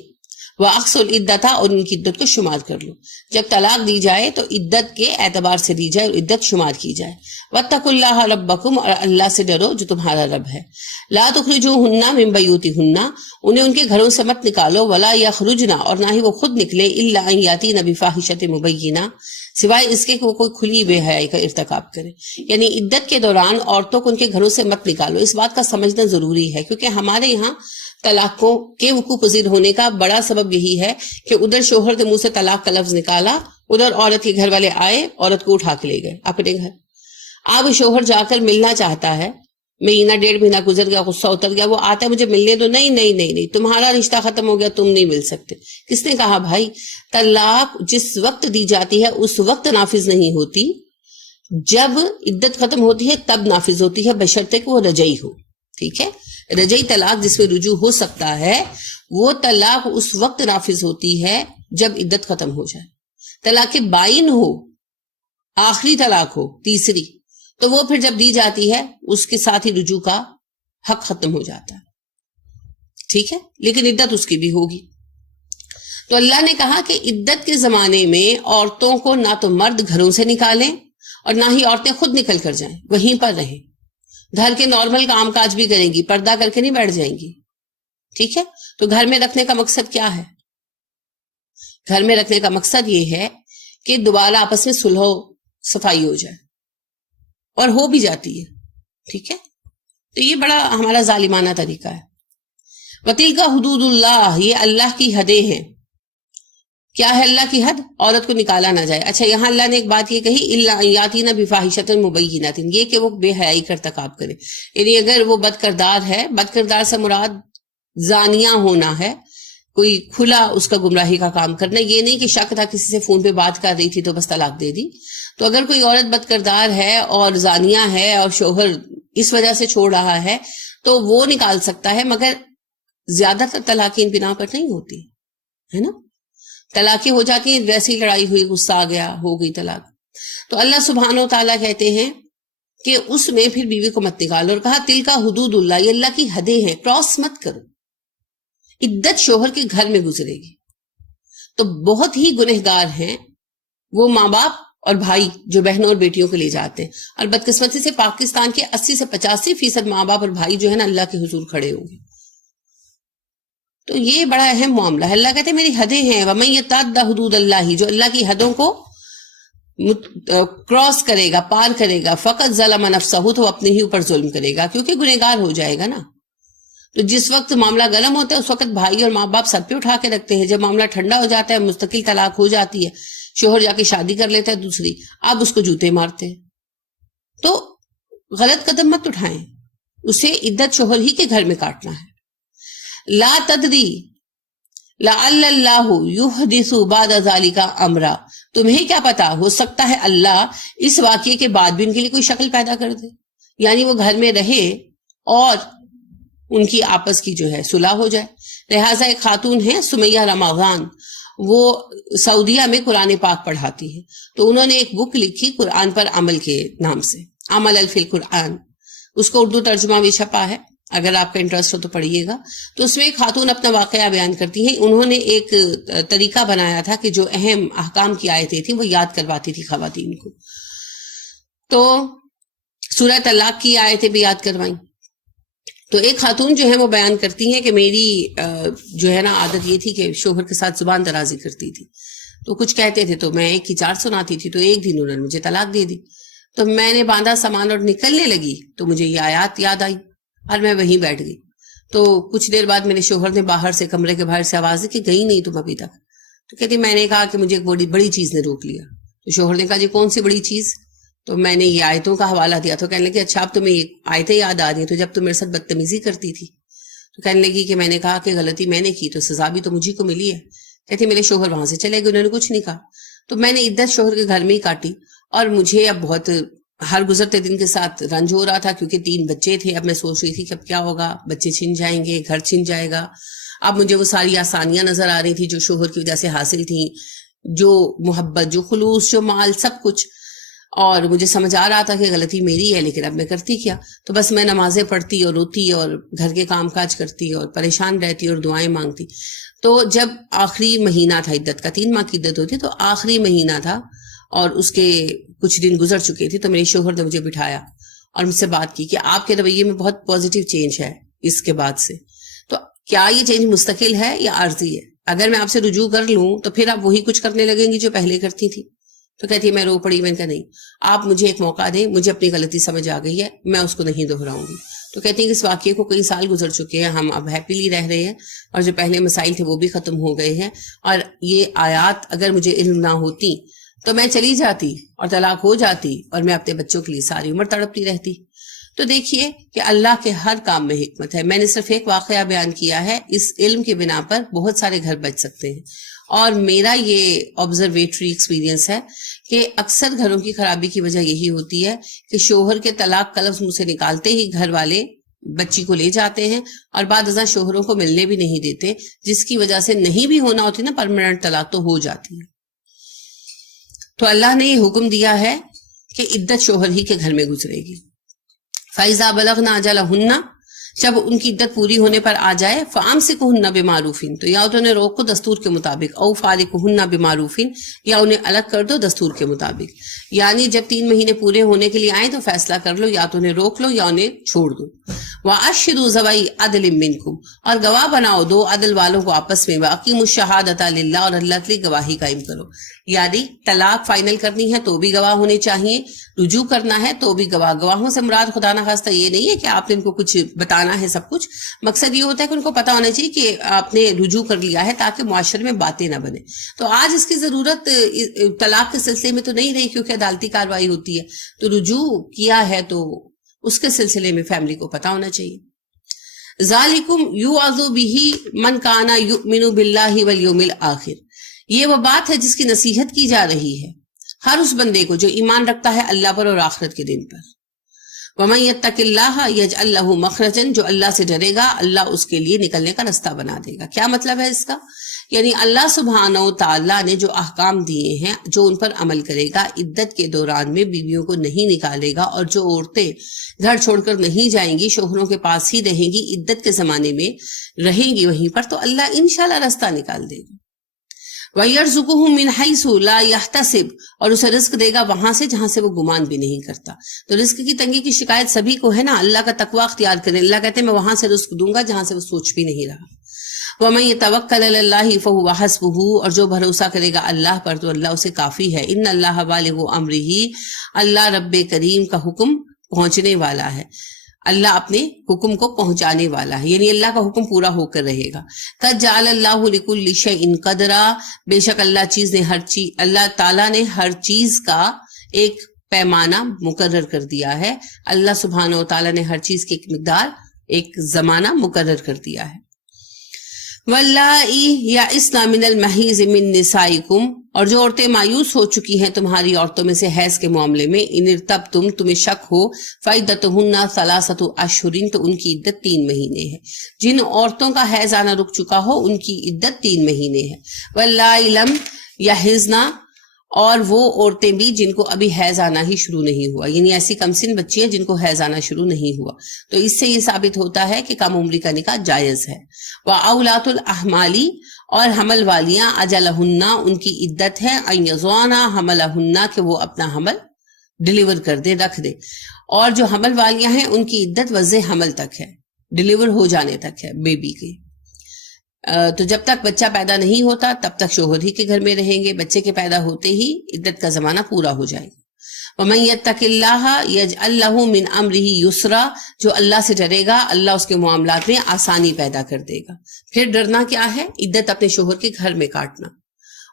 وَأَقْصُوا الْعِدَّةَ اور ان کی عدت کو شمار کر لو. جب طلاق دی جائے تو عدت کے اعتبار سے دی جائے اور عدت شمار کی جائے. وَاتَّقُوا اللَّهَ رَبَّكُمْ اور اللہ سے ڈرو جو تمہارا رب ہے. لَا تُخْرِجُوهُنَّ مِن بَيُوتِهُنَّ انہیں ان کے گھروں سے مت نکالو، وَلَا يَخْرُجْنَ اور نہ ہی وہ خود نکلے، إِلَّا أَن يَأْتِينَ بِفَاحِشَةٍ مُبَيِّنَةٍ سوائے اس کے کہ وہ کوئی کھلی بے حیائی کا ارتکاب کرے. یعنی عدت کے دوران عورتوں کو ان کے گھروں سے مت نکالو. اس بات کا سمجھنا ضروری ہے کیونکہ ہمارے یہاں طلاقوں کے وقوع پذیر ہونے کا بڑا سبب یہی ہے کہ ادھر شوہر کے منہ سے طلاق کا لفظ نکالا، ادھر عورت کے گھر والے آئے، عورت کو اٹھا کے لے گئے اپنے گھر. اب شوہر جا کر ملنا چاہتا ہے، مہینہ ڈیڑھ مہینہ گزر گیا، غصہ اتر گیا، وہ آتا ہے مجھے ملنے دو، نہیں نہیں نہیں نہیں تمہارا رشتہ ختم ہو گیا، تم نہیں مل سکتے. کس نے کہا بھائی؟ طلاق جس وقت دی جاتی ہے اس وقت نافذ نہیں ہوتی، جب عدت ختم ہوتی ہے تب نافذ ہوتی ہے، بشرطے کہ وہ رجعی ہو. ٹھیک ہے، رجعی طلاق جس میں رجوع ہو سکتا ہے وہ طلاق اس وقت نافذ ہوتی ہے جب عدت ختم ہو جائے. طلاق بائن ہو، آخری طلاق ہو، تیسری، تو وہ پھر جب دی جاتی ہے اس کے ساتھ ہی رجوع کا حق ختم ہو جاتا ہے. ٹھیک ہے، لیکن عدت اس کی بھی ہوگی. تو اللہ نے کہا کہ عدت کے زمانے میں عورتوں کو نہ تو مرد گھروں سے نکالیں اور نہ ہی عورتیں خود نکل کر جائیں، وہیں پر رہیں، گھر کے نارمل کام کاج بھی کریں گی، پردہ کر کے نہیں بیٹھ جائیں گی. ٹھیک ہے، تو گھر میں رکھنے کا مقصد کیا ہے؟ گھر میں رکھنے کا مقصد یہ ہے کہ دوبارہ آپس میں صلح و صفائی ہو جائے، اور ہو بھی جاتی ہے. ٹھیک ہے، تو یہ بڑا ہمارا ظالمانہ طریقہ ہے. وَتِلْكَ حُدُودُ اللَّهِ یہ اللہ کی حدیں ہیں. کیا ہے اللہ کی حد؟ عورت کو نکالا نہ جائے. اچھا، یہاں اللہ نے ایک بات یہ کہی، إِلَّا أَن يَأْتِينَ بِفَاحِشَةٍ مُبَيِّنَةٍ یہ کہ وہ بے حیائی کا ارتکاب کرے. یعنی اگر وہ بد کردار ہے، بد کردار سے مراد زانیہ ہونا ہے، کوئی کھلا اس کا گمراہی کا کام کرنا، یہ نہیں کہ شک تھا کسی سے فون پہ بات کر رہی تھی تو بس طلاق دے دی. تو اگر کوئی عورت بد کردار ہے اور زانیہ ہے اور شوہر اس وجہ سے چھوڑ رہا ہے تو وہ نکال سکتا ہے، مگر زیادہ تر طلاقیں ان بنا پر نہیں ہوتی ہے نا. طلاقیں ہو جاتی ہیں ویسی لڑائی ہوئی، غصہ آ گیا، ہو گئی طلاق. تو اللہ سبحانہ و تعالیٰ کہتے ہیں کہ اس میں پھر بیوی کو مت نکالو، اور کہا تل کا حدود اللہ، یہ اللہ کی حدیں ہیں، کراس مت کرو. عدت شوہر کے گھر میں گزرے گی. تو بہت ہی گنہگار ہیں وہ ماں باپ اور بھائی جو بہنوں اور بیٹیوں کو لے جاتے ہیں، اور بدقسمتی سے پاکستان کے 80 سے 85% ماں باپ اور بھائی جو ہے نا اللہ کے حضور کھڑے ہوں گے. تو یہ بڑا اہم معاملہ ہے. اللہ کہتے ہیں میری حدیں ہیں، وَمَن يَتَعَدَّ حُدُودَ اللَّهِ جو اللہ کی حدوں کو کراس کرے گا، پار کرے گا، فقط ظلم نفسہ تو اپنے ہی اوپر ظلم کرے گا، کیونکہ گنہگار ہو جائے گا نا. تو جس وقت معاملہ گرم ہوتا ہے اس وقت بھائی اور ماں باپ سر پہ اٹھا کے رکھتے ہیں. جب معاملہ ٹھنڈا ہو جاتا ہے، مستقل طلاق ہو جاتی ہے، شوہر جا کے شادی کر لیتا ہے دوسری، اب اس کو جوتے مارتے ہیں. تو غلط قدم مت اٹھائیں، اسے عدت شوہر ہی کے گھر میں کاٹنا ہے. لا تدری لعل اللہ یحدث بعد ذلک امرا، تمہیں کیا پتا، ہو سکتا ہے اللہ اس واقعے کے بعد بھی ان کے لیے کوئی شکل پیدا کر دے. یعنی وہ گھر میں رہے اور ان کی آپس کی جو ہے صلح ہو جائے. لہٰذا ایک خاتون ہے سمیہ رمضان، وہ سعودیہ میں قرآن پاک پڑھاتی ہے، تو انہوں نے ایک بک لکھی قرآن پر عمل کے نام سے، عمل فی القرآن. اس کو اردو ترجمہ بھی چھپا ہے، اگر آپ کا انٹرسٹ ہو تو پڑھیے گا. تو اس میں ایک خاتون اپنا واقعہ بیان کرتی ہیں. انہوں نے ایک طریقہ بنایا تھا کہ جو اہم احکام کی آیتیں تھیں وہ یاد کرواتی تھی خواتین کو. تو سورہ طلاق کی آیتیں بھی یاد کروائیں. تو ایک خاتون جو ہے وہ بیان کرتی ہیں کہ میری جو ہے نا عادت یہ تھی کہ شوہر کے ساتھ زبان درازی کرتی تھی. تو کچھ کہتے تھے تو میں ایک کی چار سناتی تھی. تو ایک دن انہوں نے مجھے طلاق دے دی. تو میں نے باندھا سامان اور نکلنے لگی تو مجھے یہ آیات یاد آئی اور میں وہیں بیٹھ گئی. تو کچھ دیر بعد میرے شوہر نے باہر سے، کمرے کے باہر سے آواز دی کہ گئی نہیں تم ابھی تک. تو کہتی میں نے کہا کہ مجھے ایک بڑی چیز نے روک لیا. تو شوہر نے کہا جی کون سی بڑی چیز؟ تو میں نے یہ آیتوں کا حوالہ دیا. تو کہنے لگی اچھا اب تمہیں یہ آیتیں یاد آ رہی ہیں، تو جب تم میرے ساتھ بدتمیزی کرتی تھی. تو کہنے لگی کہ میں نے کہا کہ غلطی میں نے کی تو سزا بھی تو مجھے کو ملی ہے. کہتی میرے شوہر وہاں سے چلے گئے، انہوں نے کچھ نہیں کہا. تو میں نے عدت شوہر کے گھر میں ہی کاٹی، اور مجھے اب بہت ہر گزرتے دن کے ساتھ رنج ہو رہا تھا کیونکہ 3 بچے تھے. اب میں سوچ رہی تھی کہ اب کیا ہوگا، بچے چھن جائیں گے، گھر چھن جائے گا. اب مجھے وہ ساری آسانیاں نظر آ رہی تھی جو شوہر کی وجہ سے حاصل تھیں، جو محبت، جو خلوص، جو مال، سب کچھ. اور مجھے سمجھ آ رہا تھا کہ غلطی میری ہے، لیکن اب میں کرتی کیا؟ تو بس میں نمازیں پڑھتی اور روتی اور گھر کے کام کاج کرتی اور پریشان رہتی اور دعائیں مانگتی. تو جب آخری مہینہ تھا عدت کا، 3 ماہ کی عدت ہوتی، تو آخری مہینہ تھا اور اس کے کچھ دن گزر چکے تھے، تو میرے شوہر نے مجھے بٹھایا اور مجھ سے بات کی کہ آپ کے رویے میں بہت پازیٹیو چینج ہے اس کے بعد سے، تو کیا یہ چینج مستقل ہے یا عارضی ہے؟ اگر میں آپ سے رجوع کر لوں تو پھر آپ وہی کچھ کرنے لگیں گی جو پہلے کرتی تھی. تو کہتی ہے، میں رو پڑی. میں نے کہا نہیں، آپ مجھے ایک موقع دیں، مجھے اپنی غلطی سمجھ آ گئی ہے، میں اس کو نہیں دہراؤں گی. تو کہتی ہیں کہ اس واقعے کو کئی سال گزر چکے ہیں، ہم اب ہیپیلی رہ رہے ہیں اور جو پہلے مسائل تھے وہ بھی ختم ہو گئے ہیں، اور یہ آیات اگر مجھے علم نہ ہوتی تو میں چلی جاتی اور طلاق ہو جاتی اور میں اپنے بچوں کے لیے ساری عمر تڑپتی رہتی. تو دیکھیے کہ اللہ کے ہر کام میں حکمت ہے. میں نے صرف ایک واقعہ بیان کیا ہے، اس علم کے بنا پر بہت سارے گھر بچ سکتے ہیں. اور میرا یہ آبزرویٹری ایکسپیرینس ہے کہ اکثر گھروں کی خرابی کی وجہ یہی ہوتی ہے کہ شوہر کے طلاق کا لفظ منہ سے نکالتے ہی گھر والے بچی کو لے جاتے ہیں اور بعد ازاں شوہروں کو ملنے بھی نہیں دیتے، جس کی وجہ سے نہیں بھی ہونا ہوتی نا پرماننٹ طلاق، تو ہو جاتی ہے. تو اللہ نے یہ حکم دیا ہے کہ عدت شوہر ہی کے گھر میں گزرے گی. فَإِذَا بَلَغْنَ أَجَلَهُنَّ، جب ان کی عدت پوری ہونے پر آ جائے، فَأَمْسِكُوهُنَّ بِمَعْرُوفٍ، تو یا تو انہیں روکو دستور کے مطابق، او فَارِقُوهُنَّ بِمَعْرُوفٍ، یا انہیں الگ کر دو دستور کے مطابق. یعنی جب 3 مہینے پورے ہونے کے لیے آئیں تو فیصلہ کر لو، یا تو انہیں روک لو یا انہیں چھوڑ دو. وَأَشْهِدُوا ذَوَيْ عَدْلٍ مِّنْكُمْ، اور گواہ بناؤ 2 عدل والوں کو آپس میں. وَأَقِیمُوا الشَّهَادَةَ لِلَّهِ، اور اللہ کے لیے گواہی قائم کرو. یعنی طلاق فائنل کرنی ہے تو بھی گواہ ہونے چاہیے، رجوع کرنا ہے تو بھی گواہ. گواہوں سے مراد خدا نخواستہ یہ نہیں ہے کہ آپ نے ان کو کچھ بتانا ہے سب کچھ، مقصد یہ ہوتا ہے کہ ان کو پتا ہونا چاہیے کہ آپ نے رجوع کر لیا ہے تاکہ معاشرے میں باتیں نہ بنے. تو آج اس کی ضرورت طلاق کے سلسلے میں تو نہیں رہی کیونکہ عدالتی کارروائی ہوتی ہے، تو رجوع کیا ہے تو اس کے سلسلے میں فیملی کو پتا ہونا چاہیے. ذالکم یوعظ بہ من کان یؤمن باللہ والیوم الآخر، یہ وہ بات ہے جس کی نصیحت کی جا رہی ہے ہر اس بندے کو جو ایمان رکھتا ہے اللہ پر اور آخرت کے دن پر. وَمَن يَتَّقِ اللَّهَ يَجْعَل لَّهُ مَخْرَجًا، جو اللہ سے ڈرے گا اللہ اس کے لیے نکلنے کا رستہ بنا دے گا. کیا مطلب ہے اس کا؟ یعنی اللہ سبحانہ و تعالیٰ نے جو احکام دیے ہیں، جو ان پر عمل کرے گا عدت کے دوران میں بیویوں کو نہیں نکالے گا، اور جو عورتیں گھر چھوڑ کر نہیں جائیں گی، شوہروں کے پاس ہی رہیں گی، عدت کے زمانے میں رہیں گی وہیں پر، تو اللہ انشاءاللہ رستہ نکال دے گا. وَيَرْزُقُهُ مِنْ حَيْثُ لَا يَحْتَسِبُ، اور اسے رزق دے گا وہاں سے جہاں سے وہ گمان بھی نہیں کرتا. تو رزق کی تنگی کی شکایت سبھی کو ہے نا، اللہ کا تقوی اختیار کریں. اللہ کہتے ہیں میں وہاں سے رزق دوں گا جہاں سے وہ سوچ بھی نہیں رہا. وَمَن يَتَوَكَّلْ عَلَى اللَّهِ فَهُوَ حَسْبُهُ، اور جو بھروسہ کرے گا اللہ پر تو اللہ اسے کافی ہے. إِنَّ اللَّهَ بَالِغُ أَمْرِهِ، اللہ رب کریم کا حکم پہنچنے والا ہے، اللہ اپنے حکم کو پہنچانے والا ہے، یعنی اللہ کا حکم پورا ہو کر رہے گا. قد جعل اللہ لکل شیء قدرا، بے شک اللہ تعالیٰ نے ہر چیز کا ایک پیمانہ مقرر کر دیا ہے. اللہ سبحانہ و تعالیٰ نے ہر چیز کی ایک مقدار، ایک زمانہ مقرر کر دیا ہے. واللائی یئسن من المحیض من نسائکم، اور جو عورتیں مایوس ہو چکی ہیں تمہاری عورتوں میں سے حیض کے معاملے میں، ان ارتبتم، تمہیں شک ہو، فعدتہن ثلاثۃ اشہر، تو ان کی عدت 3 مہینے ہے. جن عورتوں کا حیض آنا رک چکا ہو ان کی عدت 3 مہینے ہے. واللائی لم یحضن، اور وہ عورتیں بھی جن کو ابھی حیض آنا ہی شروع نہیں ہوا، یعنی ایسی کم سن بچیاں جن کو حیض آنا شروع نہیں ہوا. تو اس سے یہ ثابت ہوتا ہے کہ کم عمری کا نکاح جائز ہے. وَأَوْلَاتُ الْأَحْمَالِ، اور حمل والیاں، اجلہن، ان کی عدت ہے، ان یضعن حملہن، کہ وہ اپنا حمل ڈیلیور کر دے، رکھ دے. اور جو حمل والیاں ہیں ان کی عدت وضع حمل تک ہے، ڈیلیور ہو جانے تک ہے بیبی کے. تو جب تک بچہ پیدا نہیں ہوتا تب تک شوہر ہی کے گھر میں رہیں گے، بچے کے پیدا ہوتے ہی عدت کا زمانہ پورا ہو جائے گا. وَمَن يَتَّقِ اللَّهَ يَجْعَل لَّهُ مِنْ أَمْرِهِ يُسْرًا، جو اللہ سے ڈرے گا اللہ اس کے معاملات میں آسانی پیدا کر دے گا. پھر ڈرنا کیا ہے؟ عدت اپنے شوہر کے گھر میں کاٹنا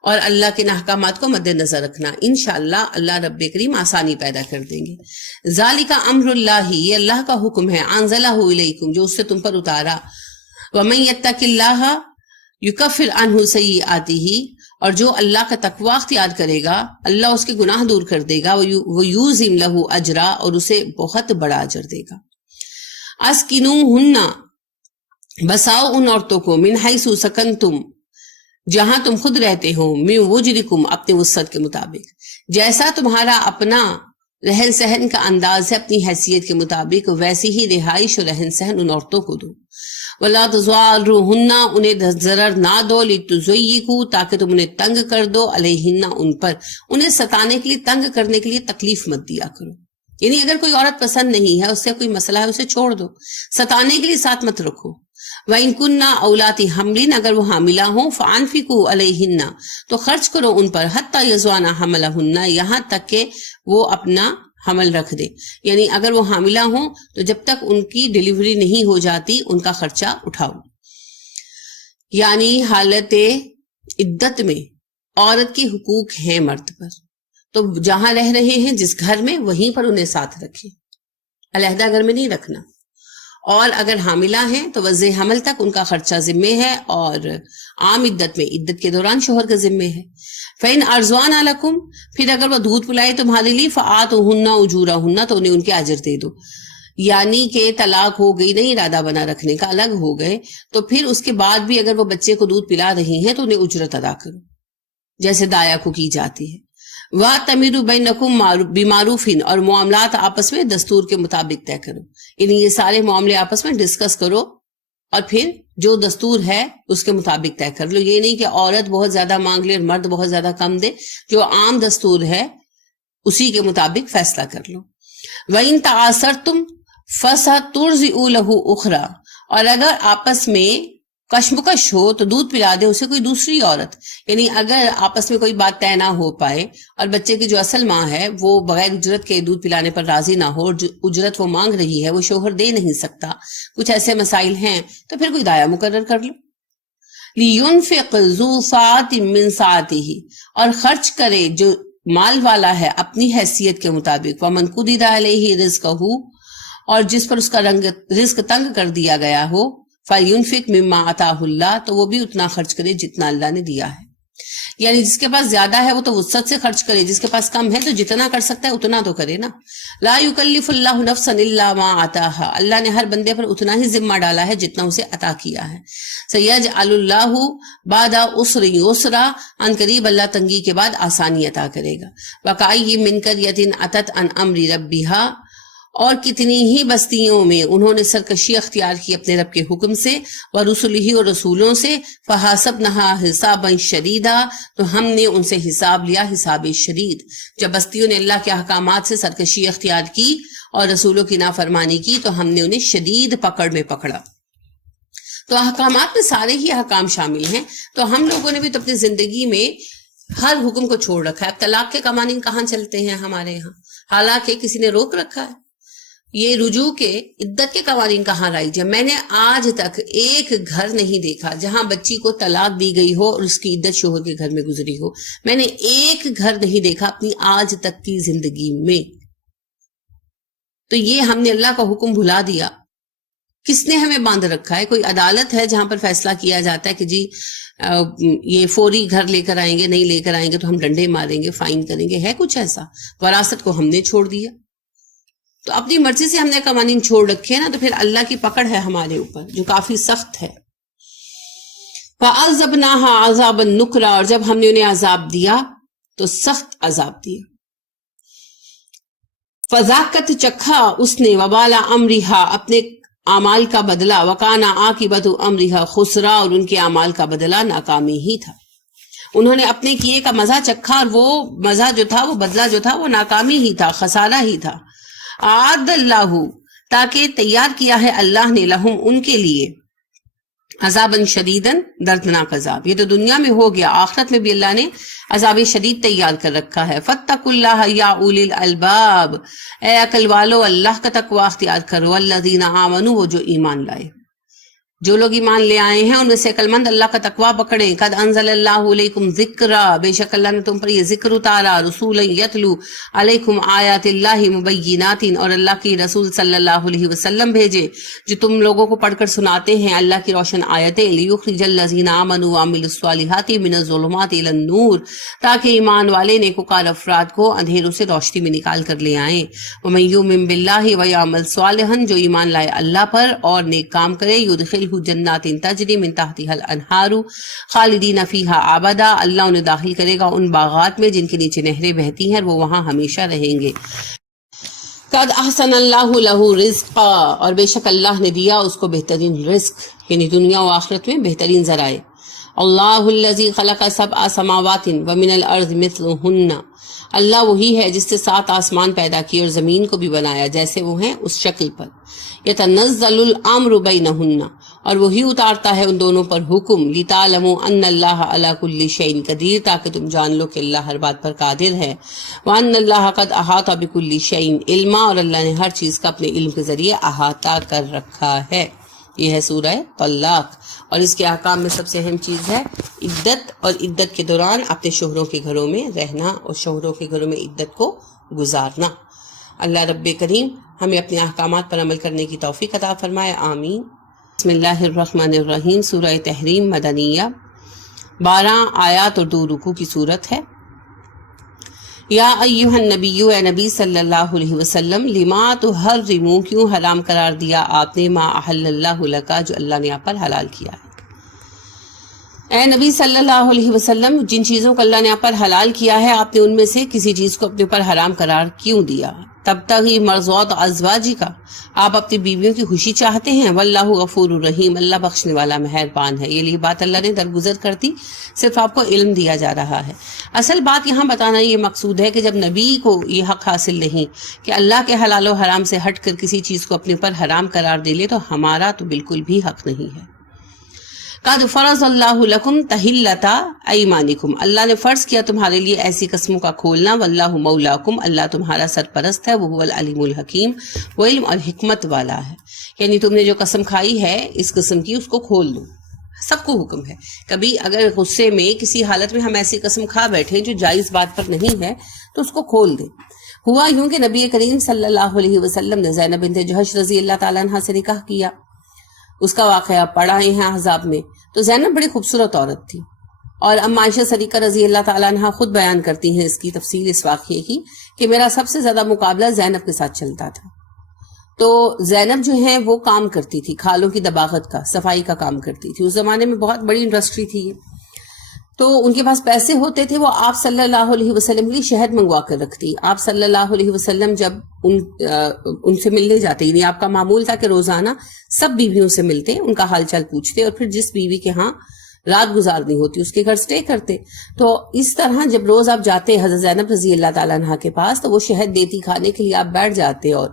اور اللہ کے احکامات کو مد نظر رکھنا. انشاءاللہ اللہ رب کریم آسانی پیدا کر دیں گے. ذَلِكَ أَمْرُ اللَّهِ، یہ اللہ کا حکم ہے، أَنزَلَهُ إِلَيْكُمْ، جو اس سے تم پر اتارا. وَمَن يَتَّقِ اللَّهَ يُكَفِّرْ عَنْهُ سَيِّئَاتِهِ، اور جو اللہ کا تقوی اختیار کرے گا اللہ اس کے گناہ دور کر دے گا. وَيُعْظِمْ لَهُ أَجْرًا، اور اسے بہت بڑا اجر دے گا. اسکنوہن، بساؤ ان عورتوں کو، من حیث سکنتم، جہاں تم خود رہتے ہو، من وجدکم، اپنے وسعت کے مطابق، جیسا تمہارا اپنا رہن سہن کا انداز ہے اپنی حیثیت کے مطابق ویسی ہی رہائش اور رہن سہن ان عورتوں کو دو. وَلَا تُضَارُّهُنَّ انہیں ضرر نہ دو لِتُضَيِّقُوا تاکہ تم انہیں تنگ کر دو علیہن ان پر. انہیں ستانے کے لیے تنگ کرنے کے لیے تکلیف مت دیا کرو. یعنی اگر کوئی عورت پسند نہیں ہے، اس سے کوئی مسئلہ ہے، اسے چھوڑ دو، ستانے کے لیے ساتھ مت رکھو. وَإِن كُنَّ أَوْلَاتِ حَمْلٍ اگر وہ حاملہ ہوں فَأَنفِقُوا عَلَيْهِنَّ تو خرچ کرو ان پر حَتَّى يَضَعْنَ حَمْلَهُنَّ یہاں تک کہ وہ اپنا حمل رکھ دے. یعنی اگر وہ حاملہ ہوں تو جب تک ان کی ڈیلیوری نہیں ہو جاتی ان کا خرچہ اٹھاؤ. یعنی حالت عدت میں عورت کے حقوق ہیں مرد پر، تو جہاں رہ رہے ہیں جس گھر میں وہیں پر انہیں ساتھ رکھیں، علیحدہ گھر میں نہیں رکھنا. اور اگر حاملہ ہیں تو وضع حمل تک ان کا خرچہ ذمہ ہے، اور عام عدت میں عدت کے دوران شوہر کا ذمہ ہے. فَإِنْ أَرْضَعْنَ لَكُمْ پھر اگر وہ دودھ پلائے تمہارے لیے فَآتُوهُنَّ أُجُورَهُنَّ تو انہیں ان کے اجر دے دو. یعنی کہ طلاق ہو گئی، نہیں ارادہ بنا رکھنے کا، الگ ہو گئے، تو پھر اس کے بعد بھی اگر وہ بچے کو دودھ پلا رہی ہیں تو انہیں اجرت ادا کرو جیسے دایا کو کی جاتی ہے. وَأَتَمِرُوا بَيْنَكُمْ بِمَعْرُوفٍ اور معاملات آپس میں دستور کے مطابق طے کرو. یعنی یہ سارے معاملے آپس میں ڈسکس کرو اور پھر جو دستور ہے اس کے مطابق طے کر لو. یہ نہیں کہ عورت بہت زیادہ مانگ لے اور مرد بہت زیادہ کم دے، جو عام دستور ہے اسی کے مطابق فیصلہ کر لو. وَإِن تَعَاثَرْتُمْ فَسَتُرْضِعُ لَهُ أُخْرَى اور اگر آپس میں کشمکش ہو تو دودھ پلا دے اسے کوئی دوسری عورت. یعنی اگر آپس میں کوئی بات طے نہ ہو پائے اور بچے کی جو اصل ماں ہے وہ بغیر اجرت کے دودھ پلانے پر راضی نہ ہو، اور جو اجرت وہ مانگ رہی ہے وہ شوہر دے نہیں سکتا، کچھ ایسے مسائل ہیں، تو پھر کوئی دایا مقرر کر لو. لِيُنْفِقْ ذُو سَعَةٍ مِّن سَعَتِهِ اور خرچ کرے جو مال والا ہے اپنی حیثیت کے مطابق. وَمَنْ قُدِرَ عَلَيْهِ رِزْقُهُ اور جس پر اس کا رزق تنگ کر دیا گیا ہو. فَلْيُنْفِقْ مِمَّا آتَاهُ اللَّهُ تو وہ بھی اتنا خرچ کرے جتنا اللہ نے دیا ہے. یعنی جس کے پاس زیادہ ہے وہ تو وسعت سے خرچ کرے، جس کے پاس کم ہے تو جتنا کر سکتا ہے اتنا تو کرے نا. لا يكلف اللہ نفسا الا ما آتاها اللہ نے ہر بندے پر اتنا ہی ذمہ ڈالا ہے جتنا اسے عطا کیا ہے. سيجعل اللہ بعد عسر یسرا ان قریب اللہ تنگی کے بعد آسانی عطا کرے گا. وَكَأَيٍّ مِّن قَرْيَةٍ أَتَتْ عَنْ أَمْرِ رَبِّهَا اور کتنی ہی بستیوں میں انہوں نے سرکشی اختیار کی اپنے رب کے حکم سے، وَرُسُلِهِ اور رسولوں سے، فَحَاسَبْنَهَا حِسَابًا شَدِيدًا تو ہم نے ان سے حساب لیا حساب شدید. جب بستیوں نے اللہ کے احکامات سے سرکشی اختیار کی اور رسولوں کی نافرمانی کی تو ہم نے انہیں شدید پکڑ میں پکڑا. تو احکامات میں سارے ہی احکام شامل ہیں. تو ہم لوگوں نے بھی تو اپنی زندگی میں ہر حکم کو چھوڑ رکھا ہے. اب طلاق کے قوانین کہاں چلتے ہیں ہمارے یہاں، حالانکہ کسی نے روک رکھا ہے. یہ رجوع کے عدت کے قوانین کہاں رائج ہے؟ میں نے آج تک ایک گھر نہیں دیکھا جہاں بچی کو طلاق دی گئی ہو اور اس کی عدت شوہر کے گھر میں گزری ہو. میں نے ایک گھر نہیں دیکھا اپنی آج تک کی زندگی میں. تو یہ ہم نے اللہ کا حکم بھلا دیا. کس نے ہمیں باندھ رکھا ہے؟ کوئی عدالت ہے جہاں پر فیصلہ کیا جاتا ہے کہ جی یہ فوری گھر لے کر آئیں گے، نہیں لے کر آئیں گے تو ہم ڈنڈے ماریں گے، فائن کریں گے؟ ہے کچھ ایسا؟ وراثت کو ہم نے چھوڑ دیا. تو اپنی مرضی سے ہم نے قوانین چھوڑ رکھے نا، تو پھر اللہ کی پکڑ ہے ہمارے اوپر جو کافی سخت ہے. فَعَذَّبْنَاهَا عَذَابًا نُكْرًا اور جب ہم نے انہیں عذاب دیا تو سخت عذاب دیا. فَذَاقَتْ چکھا اس نے وَبَالَ أَمْرِهَا اپنے اعمال کا بدلہ، وَكَانَ عَاقِبَةُ أَمْرِهَا خُسْرًا اور ان کے اعمال کا بدلہ ناکامی ہی تھا. انہوں نے اپنے کیے کا مزہ چکھا اور وہ مزہ جو تھا، وہ بدلہ جو تھا، وہ ناکامی ہی تھا، خسارہ ہی تھا. اعد اللہ تاکہ تیار کیا ہے اللہ نے لہم ان کے لیے عذاباً شدیداً دردناک عذاب. یہ تو دنیا میں ہو گیا، آخرت میں بھی اللہ نے عذاب شدید تیار کر رکھا ہے. فاتقوا اللہ یا اولی الالباب اے عقل والو اللہ کا تقوی اختیار کرو. الذین آمنوا وہ جو ایمان لائے، جو لوگ ایمان لے آئے ہیں ان میں سے عقل مند اللہ کا تقوی پکڑیں. قد انزل اللہ علیکم ذکرا بے شک اللہ نے تم پر یہ ذکر اتارا. رسولا یتلو علیکم آیات اللہ مبینات اور اللہ کی رسول صلی اللہ علیہ وسلم بھیجے جو تم لوگوں کو پڑھ کر سناتے ہیں اللہ کی روشن آیتیں. لیخرج الذین آمنوا وعملوا الصالحات من الظلمات الی النور تاکہ ایمان والے نیکوکار افراد کو اندھیروں سے روشنی میں نکال کر لے آئیں. ومن یؤمن باللہ ویعمل صالحا جو ایمان لائے اللہ پر اور نیک کام کرے، یدخل جنات تجری من تحتها الانہار خالدین فیہا ابدا اللہ انہیں داخل کرے گا ان باغات میں جن کے نیچے نہریں بہتی ہیں اور وہ وہاں ہمیشہ رہیں گے. قد احسن اللہ لہ رزقا، اور بے شک اللہ نے دیا اس کو بہترین رزق، یعنی دنیا و آخرت میں بہترین ذرائع۔ اللہ الذی خلق سبع سماوات ومن الارض مثلہن، اللہ وہی ہے جس نے 7 آسمان پیدا کیے اور زمین کو بھی بنایا جیسے وہ ہیں اس شکل پر۔ یتنزل الامر بینہن، اور وہی اتارتا ہے ان دونوں پر حکم، لتعلموا ان اللہ علی کل شیء قدیر، تاکہ تم جان لو کہ اللہ ہر بات پر قادر ہے، وان اللہ قد احاط بکل شیء علما، اور اللہ نے ہر چیز کا اپنے علم کے ذریعے احاطہ کر رکھا ہے۔ یہ ہے سورہ طلاق، اور اس کے احکام میں سب سے اہم چیز ہے عدت، اور عدت کے دوران اپنے شوہروں کے گھروں میں رہنا اور شوہروں کے گھروں میں عدت کو گزارنا۔ اللہ رب کریم ہمیں اپنے احکامات پر عمل کرنے کی توفیق عطا فرمائے، آمین۔ بسم اللہ الرحمن الرحیم، سورہ تحریم مدنیہ، 12 آیات اور 2 رکوع کی صورت ہے۔ یا ایہا النبی، اے نبی صلی اللہ علیہ وسلم، لما تحرم، کیوں حرام قرار دیا آپ نے، ما احل اللہ لکا، جو اللہ نے آپ پر حلال کیا ہے۔ اے نبی صلی اللہ علیہ وسلم، جن چیزوں کو اللہ نے آپ پر حلال کیا ہے، آپ نے ان میں سے کسی چیز کو اپنے اوپر حرام قرار کیوں دیا؟ تبتغی مرضات ازواجک، آپ اپنی بیویوں کی خوشی چاہتے ہیں، واللہ غفور الرحیم، اللہ بخشنے والا مہربان ہے۔ یہ بات اللہ نے درگزر کر دی، صرف آپ کو علم دیا جا رہا ہے۔ اصل بات یہاں بتانا یہ مقصود ہے کہ جب نبی کو یہ حق حاصل نہیں کہ اللہ کے حلال و حرام سے ہٹ کر کسی چیز کو اپنے پر حرام قرار دے لے، تو ہمارا تو بالکل بھی حق نہیں ہے۔ قد فرض اللہ لکم تحلتا ایمانکم، اللہ نے فرض کیا تمہارے لیے ایسی قسموں کا کھولنا، واللہ مولاکم، اللہ تمہارا سرپرست ہے، وہ العلیم الحکیم، وہ علم اور حکمت والا ہے۔ یعنی تم نے جو قسم کھائی ہے اس قسم کی، اس کو کھول دو۔ سب کو حکم ہے، کبھی اگر غصے میں کسی حالت میں ہم ایسی قسم کھا بیٹھیں جو جائز بات پر نہیں ہے تو اس کو کھول دیں۔ ہوا یوں کہ نبی کریم صلی اللہ علیہ وسلم نے زینب بنت جحش رضی اللہ تعالیٰ عنہ سے نکاح کیا۔ اس کا واقعہ پڑھا ہیں احزاب میں۔ تو زینب بڑی خوبصورت عورت تھی، اور ام عائشہ صدیقہ رضی اللہ تعالیٰ عنہ خود بیان کرتی ہیں اس کی تفصیل اس واقعے کی، کہ میرا سب سے زیادہ مقابلہ زینب کے ساتھ چلتا تھا۔ تو زینب جو ہے وہ کام کرتی تھی، کھالوں کی دباغت کا، صفائی کا کام کرتی تھی۔ اس زمانے میں بہت بڑی انڈسٹری تھی یہ۔ تو ان کے پاس پیسے ہوتے تھے، وہ آپ صلی اللہ علیہ وسلم کے لیے شہد منگوا کر رکھتی۔ آپ صلی اللہ علیہ وسلم جب ان سے ملنے جاتے، یعنی آپ کا معمول تھا کہ روزانہ سب بیویوں سے ملتے، ان کا حال چال پوچھتے، اور پھر جس بیوی کے ہاں رات گزارنی ہوتی اس کے گھر سٹے کرتے۔ تو اس طرح جب روز آپ جاتے حضرت زینب رضی اللہ تعالیٰ عنہ کے پاس، تو وہ شہد دیتی کھانے کے لیے، آپ بیٹھ جاتے اور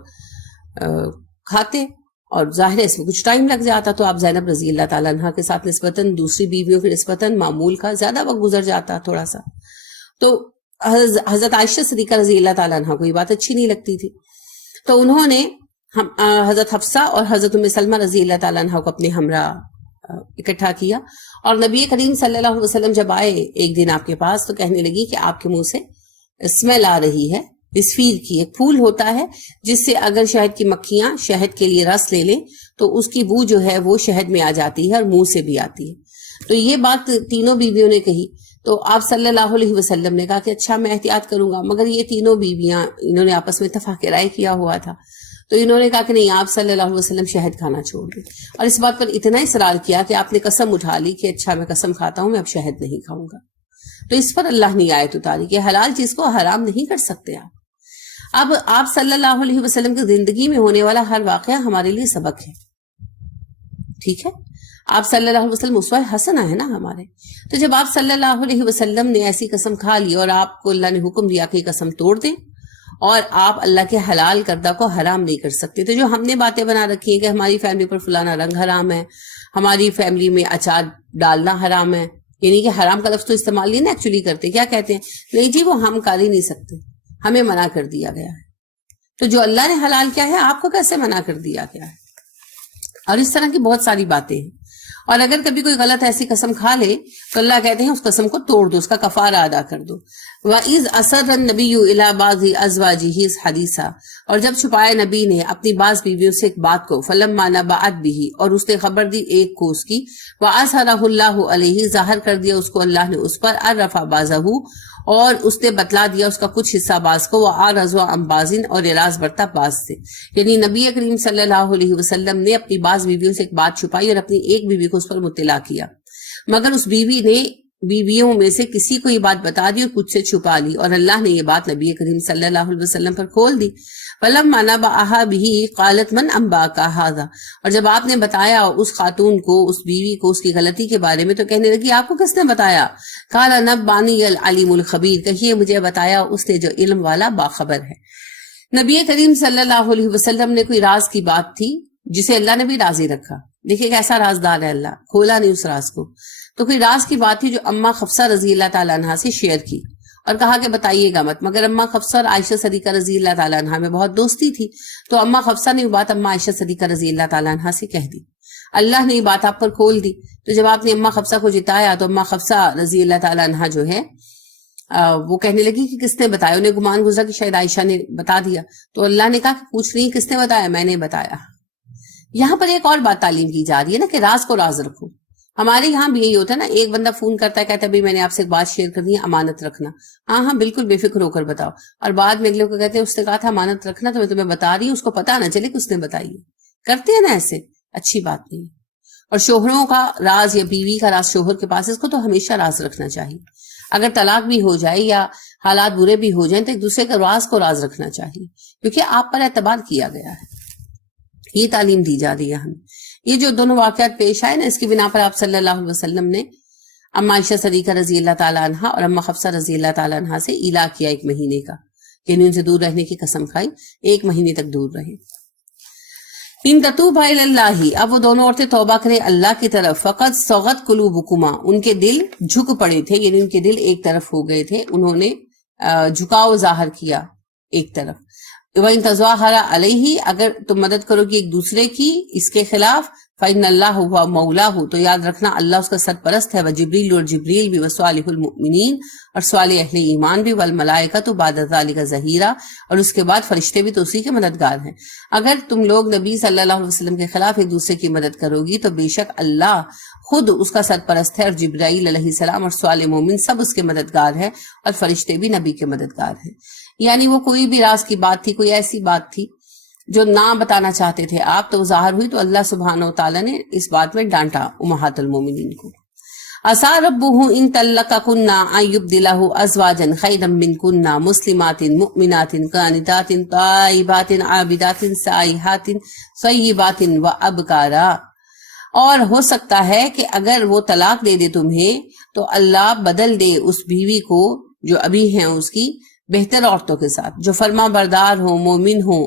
کھاتے، اور ظاہر ہے اس میں کچھ ٹائم لگ جاتا، تو آپ زینب رضی اللہ تعالیٰ عنہ کے ساتھ نسبتاً دوسری بیویوں کے نسبتاً معمول کا زیادہ وقت گزر جاتا تھوڑا سا۔ تو حضرت عائشہ صدیقہ رضی اللہ تعالیٰ عنہ کو یہ بات اچھی نہیں لگتی تھی، تو انہوں نے حضرت حفصہ اور حضرت ام سلمہ رضی اللہ تعالیٰ عنہ کو اپنے ہمراہ اکٹھا کیا، اور نبی کریم صلی اللہ علیہ وسلم جب آئے ایک دن آپ کے پاس، تو کہنے لگی کہ آپ کے منہ سے اسمیل آ رہی ہے اسفیر کی۔ ایک پھول ہوتا ہے جس سے اگر شہد کی مکھیاں شہد کے لیے رس لے لیں تو اس کی بو جو ہے وہ شہد میں آ جاتی ہے اور منہ سے بھی آتی ہے۔ تو یہ بات تینوں بیویوں نے کہی، تو آپ صلی اللہ علیہ وسلم نے کہا کہ اچھا میں احتیاط کروں گا، مگر یہ تینوں بیویاں انہوں نے آپس میں اتفاق رائے کیا ہوا تھا، تو انہوں نے کہا کہ نہیں، آپ صلی اللہ علیہ وسلم شہد کھانا چھوڑ دیں، اور اس بات پر اتنا اصرار کیا کہ آپ نے قسم اٹھا لی کہ اچھا میں قسم کھاتا ہوں، میں اب شہد نہیں کھاؤں گا۔ تو اس پر اللہ نے آیت اتاری کہ حلال چیز کو حرام نہیں کر سکتے آپ۔ اب آپ صلی اللہ علیہ وسلم کی زندگی میں ہونے والا ہر واقعہ ہمارے لیے سبق ہے، ٹھیک ہے؟ آپ صلی اللہ علیہ وسلم اسوہ حسنہ ہے نا ہمارے۔ تو جب آپ صلی اللہ علیہ وسلم نے ایسی قسم کھا لی اور آپ کو اللہ نے حکم دیا کہ قسم توڑ دیں، اور آپ اللہ کے حلال کردہ کو حرام نہیں کر سکتے، تو جو ہم نے باتیں بنا رکھی ہیں کہ ہماری فیملی پر فلانا رنگ حرام ہے، ہماری فیملی میں اچار ڈالنا حرام ہے، یعنی کہ حرام کا لفظ تو استعمال نہیں نا ایکچولی کرتے، کیا کہتے ہیں؟ نہیں جی وہ ہم کر ہی نہیں سکتے، ہمیں منع کر دیا گیا ہے۔ تو جو اللہ نے حلال کیا ہے آپ کو کیسے منع کر دیا گیا ہے؟ اور اس طرح کی بہت ساری باتیں ہیں۔ اور اگر کبھی کوئی غلط ایسی قسم کھا لے تو اللہ کہتے ہیں اس قسم کو توڑ دو، اس کا کفارہ ادا کر دو۔ وَإِذْ أَسَرَّ النَّبِيُّ إِلَىٰ بَعْضِ أَزْوَاجِهِ حَدِيثًا، اور جب چھپایا نبی نے اپنی بعض بیویوں سے ایک بات کو، فَلَمَّا نَبَأَتْ بِهِ، اور اس نے خبر دی ایک کو اس کی، وَأَظْهَرَهُ اللَّهُ عَلَيْهِ، ظاہر کر دیا اس کو اللہ نے اس پر، عَرَّفَ بَعْضَهُ، اور اس نے بتلا دیا اس کا کچھ حصہ بعض کو، وَأَعْرَضَ عَن بَعْضٍ، اور اعراض برتا بعض سے۔ یعنی نبی کریم صلی اللہ علیہ وسلم نے اپنی بعض بیویوں سے ایک بات چھپائی اور اپنی ایک بیوی کو اس پر مطلع کیا، مگر اس بیوی نے بیویوں میں سے کسی کو یہ بات بتا دی اور کچھ سے چھپا لی، اور اللہ نے یہ بات نبی کریم صلی اللہ علیہ وسلم پر کھول دی۔ فَلَمَّا نَبَأَهَا بِهِ قَالَتْ مَنْ أَنبَأَكَ هَذَا، اور جب آپ نے بتایا اس خاتون کو، اس بیوی کو، اس کی غلطی کے بارے میں، تو کہنے لگی آپ کو کس نے بتایا؟ قَالَ نَبَّأَنِيَ الْعَلِيمُ الْخَبِيرُ، کہیے مجھے بتایا اس نے جو علم والا باخبر ہے۔ نبی کریم صلی اللہ علیہ وسلم نے کوئی راز کی بات تھی جسے اللہ نے بھی راضی رکھا۔ دیکھیں کیسا رازدار ہے اللہ، کھولا نہیں اس راز کو۔ تو کوئی راز کی بات تھی جو اماں حفصہ رضی اللہ تعالیٰ عنہ سے شیئر کی، اور کہا کہ بتائیے گا مت، مگر اماں حفصہ اور عائشہ صدیقہ رضی اللہ تعالیٰ عنہ میں بہت دوستی تھی، تو اماں حفصہ نے یہ بات اماں عائشہ صدیقہ رضی اللہ تعالیٰ عنہ سے کہہ دی۔ اللہ نے یہ بات آپ پر کھول دی، تو جب آپ نے اماں حفصہ کو جتایا تو اماں حفصہ رضی اللہ تعالیٰ عنہ جو ہے وہ کہنے لگی کہ کس نے بتایا، انہیں گمان گزرا کہ شاید عائشہ نے بتا دیا، تو اللہ نے کہا کہ پوچھ رہی ہیں کس نے بتایا؟ میں نے بتایا۔ یہاں پر ایک اور بات تعلیم کی جا رہی ہے نا کہ راز کو راز رکھو۔ ہمارے یہاں بھی یہی ہوتا ہے نا، ایک بندہ فون کرتا ہے، کہتا ہے بھائی میں نے آپ سے ایک بات شیئر کرنی ہے، امانت رکھنا۔ ہاں ہاں بالکل بے فکر ہو کر بتاؤ، اور بعد میں اگلے کو کہتے ہیں اس نے کہا تھا امانت رکھنا تو میں تمہیں بتا رہی ہوں، اس کو پتا نہ چلے کہ اس نے بتائی ہے۔ کرتے ہیں نا ایسے، اچھی بات نہیں۔ اور شوہروں کا راز یا بیوی کا راز شوہر کے پاس، اس کو تو ہمیشہ راز رکھنا چاہیے۔ اگر طلاق بھی ہو جائے یا حالات برے بھی ہو جائیں تو ایک دوسرے کے راز کو راز رکھنا چاہیے، کیونکہ آپ پر اعتبار کیا گیا ہے۔ یہ تعلیم دی جا رہی ہے ہمیں۔ یہ جو دونوں واقعات پیش آئے نا، اس کی بنا پر آپ صلی اللہ علیہ وسلم نے اماں عائشہ صدیقہ رضی اللہ تعالیٰ عنہ اور اماں حفصہ رضی اللہ تعالیٰ عنہ سے ایلا کیا 1 مہینے کا، یعنی ان سے دور رہنے کی قسم کھائی، 1 مہینے تک دور رہے۔ ان تتوبا الی اللہ، اب وہ دونوں عورتیں توبہ کریں اللہ کی طرف، فقط صغت قلوبکما، ان کے دل جھک پڑے تھے، یعنی ان کے دل ایک طرف ہو گئے تھے، انہوں نے جھکاؤ ظاہر کیا ایک طرف۔ وَإِن تَظَاهَرَ عَلَيْهِ، اگر تم مدد کرو گی ایک دوسرے کی اس کے خلاف، فَإِنَّ اللَّهَ هُوَ مَوْلَاهُ، تو یاد رکھنا اللہ اس کا سرپرست ہے، وَجِبْرِيلُ، اور جبریل بھی، وَصَالِحُ الْمُؤْمِنِينَ، اور صالح اہل ایمان بھی، وَالْمَلَائِكَةُ بَعْدَ ذَلِكَ ظَهِيرًا، اور اس کے بعد فرشتے بھی تو اسی کے مددگار ہیں۔ اگر تم لوگ نبی صلی اللہ علیہ وسلم کے خلاف ایک دوسرے کی مدد کرو گی تو بے شک اللہ خود اس کا سرپرست ہے، اور جبرائیل علیہ السلام اور صالح مومن سب اس کے مددگار ہیں، اور فرشتے بھی نبی کے مددگار ہیں۔ یعنی وہ کوئی بھی راز کی بات تھی، کوئی ایسی بات تھی جو نہ بتانا چاہتے تھے آپ، تو وہ ظاہر ہوئی، تو اللہ سبحانہ وتعالیٰ نے اس بات میں ڈانٹا امہات المومنین کو۔ عسیٰ ربہ ان طلقکن ان یبدلہ ازواجا خیرا منکن مسلمات مؤمنات قانتات تائبات عابدات سائحات طیبات وابکارا، اور ہو سکتا ہے کہ اگر وہ طلاق دے دے تمہیں تو اللہ بدل دے اس بیوی کو جو ابھی ہیں اس کی بہتر عورتوں کے ساتھ، جو فرما بردار ہوں، مومن ہوں،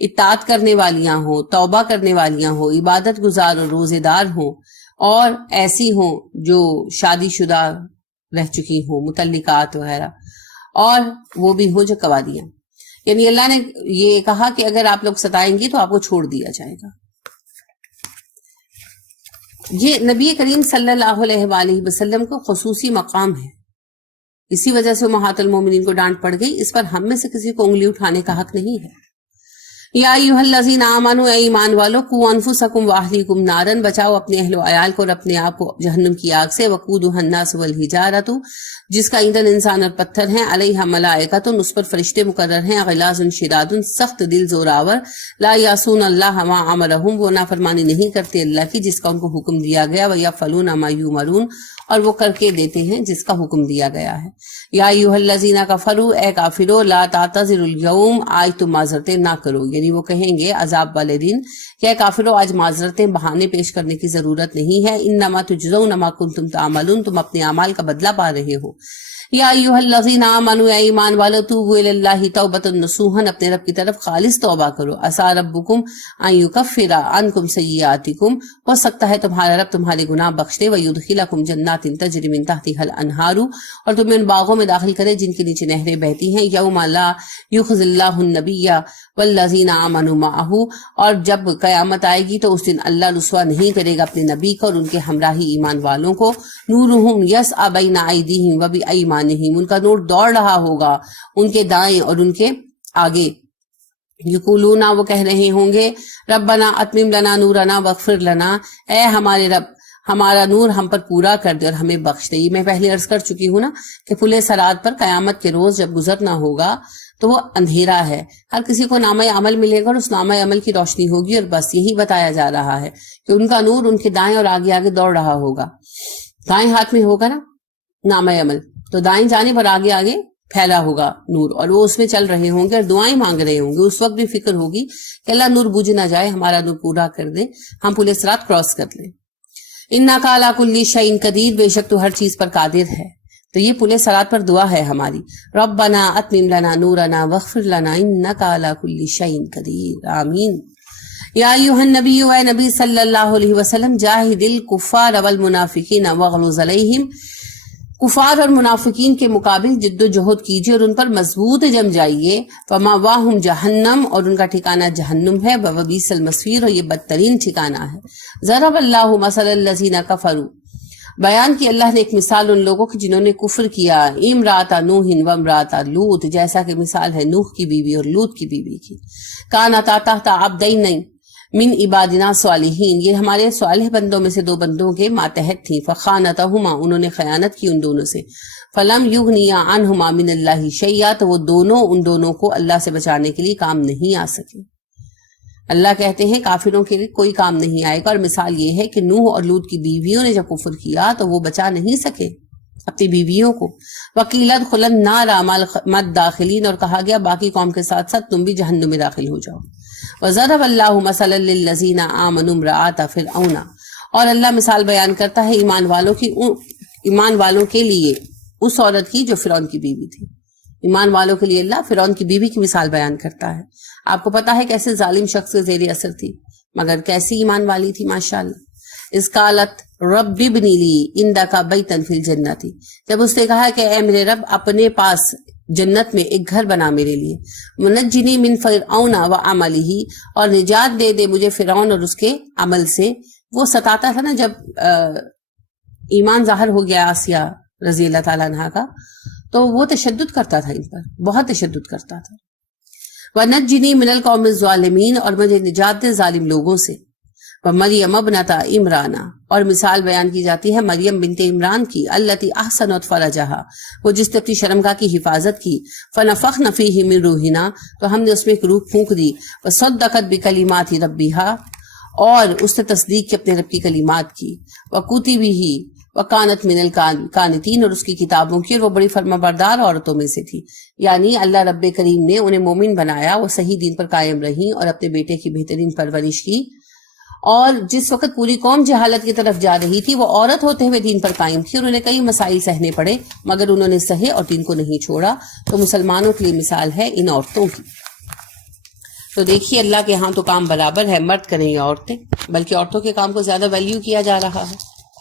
اطاعت کرنے والیاں ہوں، توبہ کرنے والیاں ہوں، عبادت گزار اور روزے دار ہوں، اور ایسی ہوں جو شادی شدہ رہ چکی ہوں، مطلقات وغیرہ، اور وہ بھی ہوں جو قواریاں۔ یعنی اللہ نے یہ کہا کہ اگر آپ لوگ ستائیں گی تو آپ کو چھوڑ دیا جائے گا۔ یہ نبی کریم صلی اللہ علیہ وآلہ وسلم کو خصوصی مقام ہے، اسی وجہ سے امہات المومنین کو ڈانٹ پڑ گئی، اس پر ہم میں سے کسی کو انگلی اٹھانے کا حق نہیں ہے۔ یا ایھا الذین آمنوا، اے ایمان والو، قوا انفسکم واہلیکم نارا، بچاؤ اپنے اہل و عیال کو اور اپنے آپ کو جہنم کی آگ سے، وقودھا الناس والحجارۃ، جس کا ایندھن انسان اور پتھر ہیں، علیہا ملائکۃ، اس پر فرشتے مقرر ہیں، غلاظ شداد، سخت دل زوراور، لا یعصون اللہ ما امرہم، وہ نافرمانی نہیں کرتے اللہ کی جس کا ان کو حکم دیا گیا، ویفعلون ما یؤمرون، اور وہ کر کے دیتے ہیں جس کا حکم دیا گیا ہے۔ یا ایھا الذین کفروا، اے کافرو، لا تعتذروا اليوم، آج تم معذرتیں نہ کرو، یعنی وہ کہیں گے عذاب والے دن کہ اے کافرو آج معذرتیں بہانے پیش کرنے کی ضرورت نہیں ہے، انما تجزون ما کنتم تعملون، تم اپنے اعمال کا بدلہ پا رہے ہو۔ یا ایھا الذین آمنوا، اے ایمان والو، توبوا الی اللہ توبۃ نصوحا، اپنے رب کی طرف خالص توبہ کرو، عسیٰ ربکم ان یکفر عنکم سیئاتکم، ہو سکتا ہے تمہارا رب تمہارے گناہ بخش دے، ویدخلکم جنات تجری من تحتها الانہار، اور تمہیں ان باغوں میں داخل کرے جن کے نیچے نہریں بہتی ہیں، یوم لا یخزی اللہ النبی والذین آمنوا معہ، اور جب قیامت آئے گی تو اس دن اللہ رسوا نہیں کرے گا اپنے نبی کو اور ان کے ہمراہی ایمان والوں کو، نورہم یسعی بین ایدیہم وبایمانہم، ان کا نور دوڑ رہا ہوگا ان کے دائیں اور ان کے آگے، یقولون، وہ کہہ رہے ہوں گے، ربنا اتمم لنا نورنا واغفر لنا، اے ہمارے رب ہمارا نور ہم پر پورا کر دے اور ہمیں بخش دے۔ یہ میں پہلے عرض کر چکی ہوں نا کہ پلے سرات پر قیامت کے روز جب گزرنا ہوگا تو وہ اندھیرا ہے، ہر کسی کو نامہ عمل ملے گا اور اس نامہ عمل کی روشنی ہوگی، اور بس یہی بتایا جا رہا ہے کہ ان کا نور ان کے دائیں اور آگے آگے دوڑ رہا ہوگا۔ دائیں ہاتھ میں ہوگا نا نامہ عمل، تو دائیں جانب پر آگے آگے پھیلا ہوگا نور، اور وہ اس میں چل رہے ہوں گے اور دعائیں مانگ رہے ہوں گے. اس وقت بھی فکر ہوگی کہ اللہ نور بجھ نہ جائے، ہمارا نور پورا کر دے، ہم پل صراط کراس کر لیں. انک علی کل شیء قدیر، بے شک تو ہر چیز پر قادر ہے. تو یہ پل صراط پر دعا ہے ہماری. ربنا اتمم لنا نورنا واغفر لنا انک علی کل شیء قدیر. آمین. یا ایھا النبی، اے نبی صلی اللہ علیہ وسلم، جاہد الکفار والمنافقین واغلظ علیہم، کفار اور منافقین کے مقابل جد و جہد کیجیے اور ان پر مضبوط جم جائیے. فمأواہم جہنم، اور ان کا ٹھکانہ جہنم ہے. وبئس المصیر، اور یہ بدترین ٹھکانہ ہے. ضرب اللہ مثل الذین کفروا، بیان کی اللہ نے ایک مثال ان لوگوں کی جنہوں نے کفر کیا. امرأۃ نوح و امرأۃ لوط، جیسا کہ مثال ہے نوح کی بیوی اور لوط کی بیوی کی. کانتا تحت عبدین من عبادنا صالحین، یہ ہمارے صالح بندوں میں سے دو بندوں کے ماتحت تھیں. فخانتہما، انہوں نے خیانت کی ان دونوں سے. فلم یغنیا عنہما من اللہ شیئا، تو وہ دونوں ان دونوں کو اللہ سے بچانے کے لیے کام نہیں آ سکے. اللہ کہتے ہیں کافروں کے لیے کوئی کام نہیں آئے گا. اور مثال یہ ہے کہ نوح اور لوط کی بیویوں نے جب کفر کیا تو وہ بچا نہیں سکے اپنی بیویوں کو. وقیل ادخلوا النار مع الداخلین، اور کہا گیا باقی قوم کے ساتھ ساتھ تم بھی جہنم میں داخل ہو جاؤ. وضرب اللہ مثلا للذین آمنوا امرأۃ فرعون، اور اللہ مثال بیان کرتا ہے ایمان والوں کے لیے اس عورت کی جو فرعون کی بیوی تھی. ایمان والوں کے لیے اللہ فرعون کی بیوی کی مثال بیان کرتا ہے. آپ کو پتا ہے کیسے ظالم شخص کے زیر اثر تھی، مگر کیسی ایمان والی تھی ماشاءاللہ. اذ قالت رب ابنی لی عندک بیتا فی الجنۃ، جب اس نے کہا کہ اے میرے رب اپنے پاس جنت میں ایک گھر بنا میرے لیے. منجنی من فرعون و عملہ، اور نجات دے دے مجھے فرعون اور اس کے عمل سے. وہ ستاتا تھا نا جب ایمان ظاہر ہو گیا آسیہ رضی اللہ تعالیٰ عنہ کا، تو وہ تشدد کرتا تھا ان پر، بہت تشدد کرتا تھا. وَنَجِّنِي مِنَ الْقَوْمِ الظَّالِمِينَ، اور مجھے نجات دے ظالم لوگوں سے. وَمَرْيَمَ ابْنَتَ عِمْرَانَ، اور مثال بیان کی جاتی ہے مریم بنت عمران کی. الَّتِي أَحْصَنَتْ فَرْجَهَا، وہ جس نے اپنی شرمگاہ کی حفاظت کی. فَنَفَخْنَا فِيهِ مِن رُوحِنَا، تو ہم نے اس میں ایک روح پھونک دی. وَصَدَّقَتْ بِكَلِمَاتِ رَبِّهَا، اور اس نے تصدیق کی اپنے رب کی کلمات کی. وَكُتُبِهِ وَكَانَتْ مِنَ الْقَانِتِينَ، اور اس کی کتابوں کی، اور وہ بڑی فرما بردار عورتوں میں سے تھی. یعنی اللہ رب کریم نے انہیں مومن بنایا، وہ صحیح دین پر قائم رہیں اور اپنے بیٹے کی بہترین پرورش کی. اور جس وقت پوری قوم جہالت کی طرف جا رہی تھی، وہ عورت ہوتے ہوئے دین پر قائم تھی، اور انہیں کئی مسائل سہنے پڑے مگر انہوں نے سہے اور دین کو نہیں چھوڑا. تو مسلمانوں کے لیے مثال ہے ان عورتوں کی. تو دیکھیے اللہ کے ہاں تو کام برابر ہے، مرد کریں یا عورتیں، بلکہ عورتوں کے کام کو زیادہ ویلیو کیا جا رہا ہے.